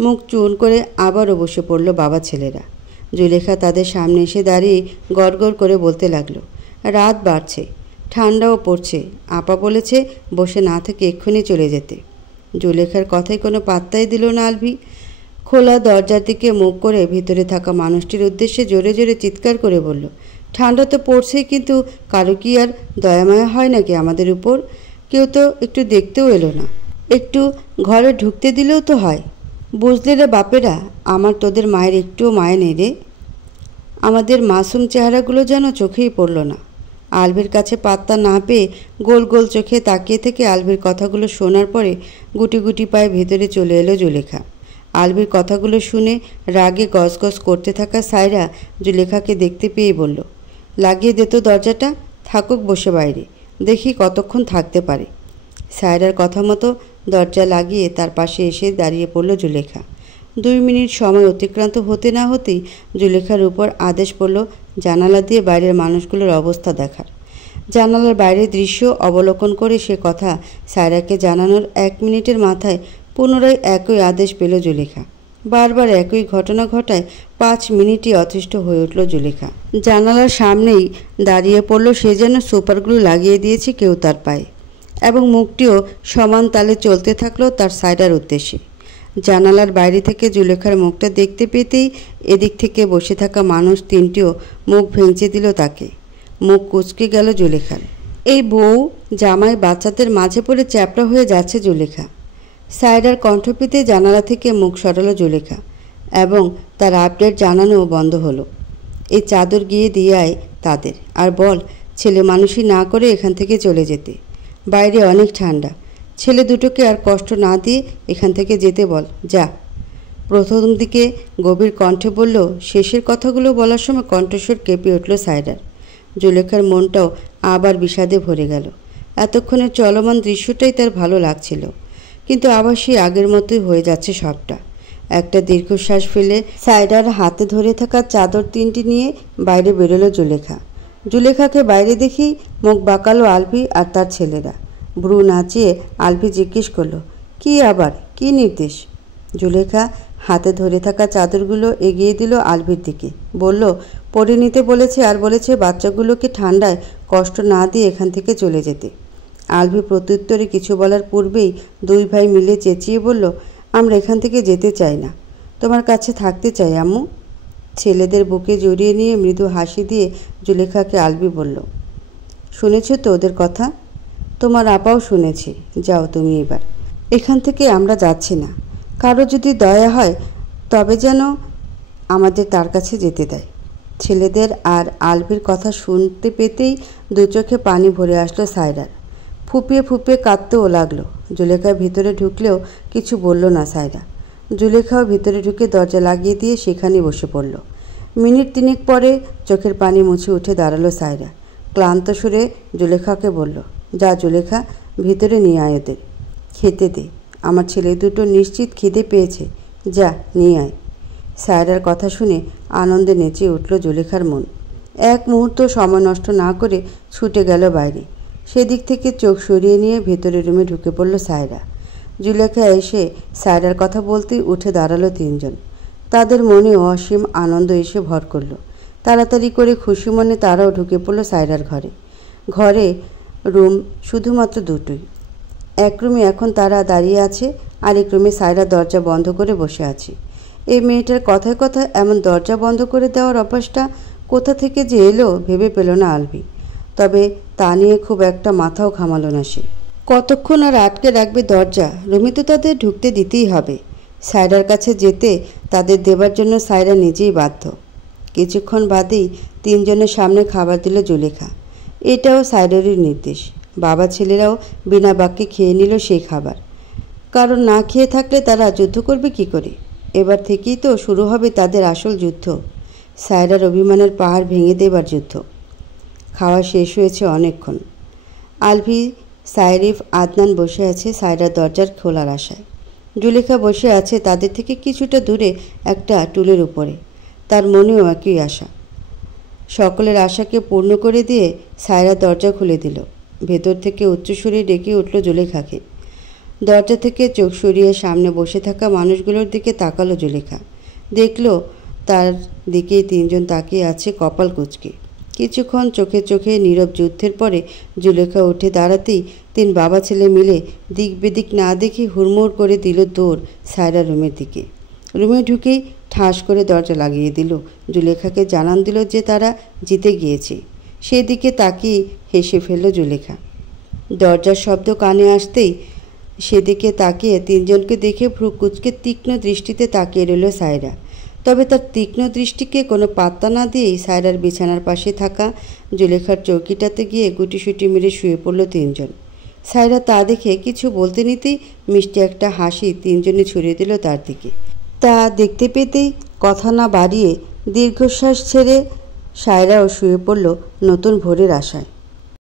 মুখ চুন করে আবারও বসে পড়ল বাবা ছেলেরা। জুলেখা তাদের সামনে এসে দাঁড়িয়ে গড়গড় করে বলতে লাগলো, রাত বাড়ছে, ঠান্ডাও পড়ছে, আপা বলেছে বসে না থেকে এক্ষুনি চলে যেতে। জুলেখার কথায় কোনো পাত্তাই দিল না আলভি। খোলা দরজার দিকে মুখ করে ভিতরে থাকা মানুষটির উদ্দেশ্যে জোরে জোরে চিৎকার করে বলল, ঠান্ডা তো পড়ছেই, কিন্তু কারো কি আর দয়ামায়া হয় নাকি আমাদের উপর? কেউ তো একটু দেখতেও এলো না, একটু ঘরে ঢুকতে দিলেও তো হয়। বুঝলে রে বাপেরা, আমার তোদের মায়ের একটুও মায়া নেই রে। আমাদের মাসুম চেহারাগুলো যেন চোখেই পড়ল না। আলভির কাছে পাত্তা না পেয়ে গোল গোল চোখে তাকিয়ে থেকে আলভির কথাগুলো শোনার পরে গুটি গুটি পায়ে ভেতরে চলে এলো জুলেখা। আলভির কথাগুলো শুনে রাগে গজগজ করতে থাকা সায়রা জুলেখাকে দেখতে পেয়ে বলল, লাগিয়ে দে তো দরজাটা, থাকুক বসে বাইরে, দেখি কতক্ষণ থাকতে পারে। সায়রার কথা মতো দরজা লাগিয়ে তার পাশে এসে দাঁড়িয়ে পড়ল জুলেখা। 2 মিনিট সময় অতিক্রান্ত হতে না হতেই জুলেখার উপর আদেশ পড়ল জানালা দিয়ে বাইরের মানুষগুলোর অবস্থা দেখার। জানালার বাইরের দৃশ্য অবলোকন করে সে কথা সায়রাকে জানানোর 1 মিনিটের মাথায় পুনরায় একই আদেশ পেল জুলেখা। বারবার একই ঘটনা ঘটায় 5 মিনিটই অতিষ্ঠ হয়ে উঠল জুলেখা। জানালার সামনেই দাঁড়িয়ে পড়ল সে, যেন সুপারগুলো লাগিয়ে দিয়েছে কেউ তার পায়ে, এবং মুখটিও সমান তালে চলতে থাকলো তার সায়রার উদ্দেশ্যে। জানালার বাইরে থেকে জুলেখার মুখটা দেখতে পেতেই এদিক থেকে বসে থাকা মানুষ 3টিও মুখ ভেঙচে দিল তাকে। মুখ কুঁচকে গেল জুলেখার। এই বউ জামাই বাচ্চাদের মাঝে পড়ে চ্যাপড়া হয়ে যাচ্ছে জুলেখা। সায়রার কণ্ঠ পেতে জানালা থেকে মুখ সরালো জুলেখা এবং তার আপডেট জানানো বন্ধ হলো। এই চাদর গিয়ে দিয়ে আয় তাদের, আর বল ছেলে মানুষই না করে এখান থেকে চলে যেতে। বাইরে অনেক ঠান্ডা, ছেলে দুটোকে আর কষ্ট না দিয়ে এখান থেকে যেতে বল, যা। প্রথম দিকে গভীর কণ্ঠে বলল, শেষের কথাগুলো বলার সময় কণ্ঠস্বর কেঁপে উঠল সায়রার। জুলেখার মনটাও আবার বিষাদে ভরে গেল। এতক্ষণের চলমান দৃশ্যটাই তার ভালো লাগছিল, কিন্তু আবার সেই আগের মতোই হয়ে যাচ্ছে সবটা। একটা দীর্ঘশ্বাস ফেলে সায়রার হাতে ধরে থাকা চাদর 3টি নিয়ে বাইরে বেরোলো জুলেখা। জুলেখাকে বাইরে দেখেই মুখ বাঁকালো আলভি আর তার ছেলেরা। ভ্রু নাচিয়ে আলভি জিজ্ঞেস করলো, কি আবার, কি নির্দেশ? জুলেখা হাতে ধরে থাকা চাদরগুলো এগিয়ে দিল আলভির দিকে, বলল, পরে নিতে বলেছে, আর বলেছে বাচ্চাগুলোকে ঠান্ডায় কষ্ট না দিয়ে এখান থেকে চলে যেতে। আলভি প্রত্যুত্তরে কিছু বলার পূর্বেই 2 ভাই মিলে চেঁচিয়ে বলল, আমরা এখান থেকে যেতে চাই না, তোমার কাছে থাকতে চাই আম্মু। ছেলেদের বুকে জড়িয়ে নিয়ে মৃদু হাসি দিয়ে জুলেখাকে আলভি বলল, শুনেছ তো ওদের কথা? তোমার আপাও শুনেছে। যাও তুমি এবার এখান থেকে। আমরা যাচ্ছি না। কারো যদি দয়া হয় তবে যেন আমাদের তার কাছে যেতে দেয়। ছেলেদের আর আলভির কথা শুনতে পেতেই দু চোখে পানি ভরে আসলো সায়রার। ফুপিয়ে ফুপিয়ে কাঁদতেও লাগলো। জুলেখা ভিতরে ঢুকলেও কিছু বলল না সায়রা। জুলেখাও ভিতরে ঢুকে দরজা লাগিয়ে দিয়ে সেখানে বসে পড়ল। মিনিট 3 পরে চোখের পানি মুছে উঠে দাঁড়ালো সায়রা। ক্লান্ত সুরে জুলেখাকে বলল, যা জুলেখা, ভিতরে নিয়ে আয় ওদের। খেতে দে। আমার ছেলে দুটো নিশ্চিত খিদে পেয়েছে। যা নিয়ে আয়। সায়রার কথা শুনে আনন্দে নেচে উঠল জুলেখার মন। এক মুহূর্ত সময় নষ্ট না করে ছুটে গেল বাইরে। সেদিক থেকে চোখ সরিয়ে নিয়ে ভেতরের রুমে ঢুকে পড়ল সায়রা। জুলেখা এসে সায়রার কথা বলতেই উঠে দাঁড়ালো 3 জন। তাদের মনে অসীম আনন্দ এসে ভর করল। তাড়াতাড়ি করে খুশি মনে তারাও ঢুকে পড়ল সায়রার ঘরে। ঘরে রুম শুধুমাত্র দুটোই। এক রুমে এখন তারা দাঁড়িয়ে আছে, আরেক রুমে সায়রা দরজা বন্ধ করে বসে আছে। এই মেয়েটার কথায় কথায় এমন দরজা বন্ধ করে দেওয়ার অভ্যাসটা কোথা থেকে যে এলো ভেবে পেল না আলভি। তবে তা নিয়ে খুব একটা মাথাও ঘামালো না সে। কতক্ষণ আর আটকে রাখবে দরজা? রুমে তো তাদের ঢুকতে দিতেই হবে। সায়রার কাছে যেতে তাদের দেবার জন্য সায়রা নিজেই বাধ্য। কিছুক্ষণ বাদেই 3 জনের সামনে খাবার দিল জুলেখা। এটাও সায়রারই নির্দেশ। বাবা ছেলেরাও বিনা বাক্যে খেয়ে নিল সেই খাবার। কারণ না খেয়ে থাকলে তারা যুদ্ধ করবে কি করে? এবার থেকেই তো শুরু হবে তাদের আসল যুদ্ধ, সায়রার অভিমানের পাহাড় ভেঙে দেবার যুদ্ধ। খাওয়া শেষ হয়েছে অনেকক্ষণ। আলভি, সায়রিফ, আদনান বসে আছে সায়রার দরজার খোলার আশায়। জুলেখা বসে আছে তাদের থেকে কিছুটা দূরে একটা টুলের উপরে। তার মনেও একই আশা। সকলের আশাকে পূর্ণ করে দিয়ে সায়রা দরজা খুলে দিল। ভেতর থেকে উচ্চস্বরে ডেকে উঠল জুলেখাকে। দরজা থেকে চোখ সরিয়ে সামনে বসে থাকা মানুষগুলোর দিকে তাকালো জুলেখা। দেখল তার দিকেই 3 জন তাকিয়ে আছে কপাল কুঁচকে। কিছুক্ষণ চোখে চোখে নীরব যুদ্ধের পরে জুলেখা উঠে দাঁড়াতেই 3 বাবা ছেলে মিলে দিক বেদিক না দেখে হুড়মুড় করে দিল দৌড় সায়রা রুমের দিকে। রুমে ঢুকেই ঠাস করে দরজা লাগিয়ে দিল। জুলেখাকে জানান দিল যে তারা জিতে গিয়েছে। সেদিকে তাকিয়ে হেসে ফেলল জুলেখা। দরজার শব্দ কানে আসতেই সেদিকে তাকিয়ে 3 জনকে দেখে ভ্রু কুঁচকে তীক্ষ্ণ দৃষ্টিতে তাকিয়ে রইল সায়রা। তবে তার তীক্ষ্ণ দৃষ্টিকে কোনো পাত্তা না দিয়েই সায়রার বিছানার পাশে থাকা জুলেখার চৌকিটাতে গিয়ে গুটিসুটি মেরে শুয়ে পড়ল 3 জন। সায়রা তা দেখে কিছু বলতে নিতেই মিষ্টি একটা হাসি 3 জনে ছড়িয়ে দিল তার দিকে। তা দেখতে পেতেই কথা না বাড়িয়ে দীর্ঘশ্বাস ছেড়ে সায়রাও শুয়ে পড়ল নতুন ভোরের আশায়।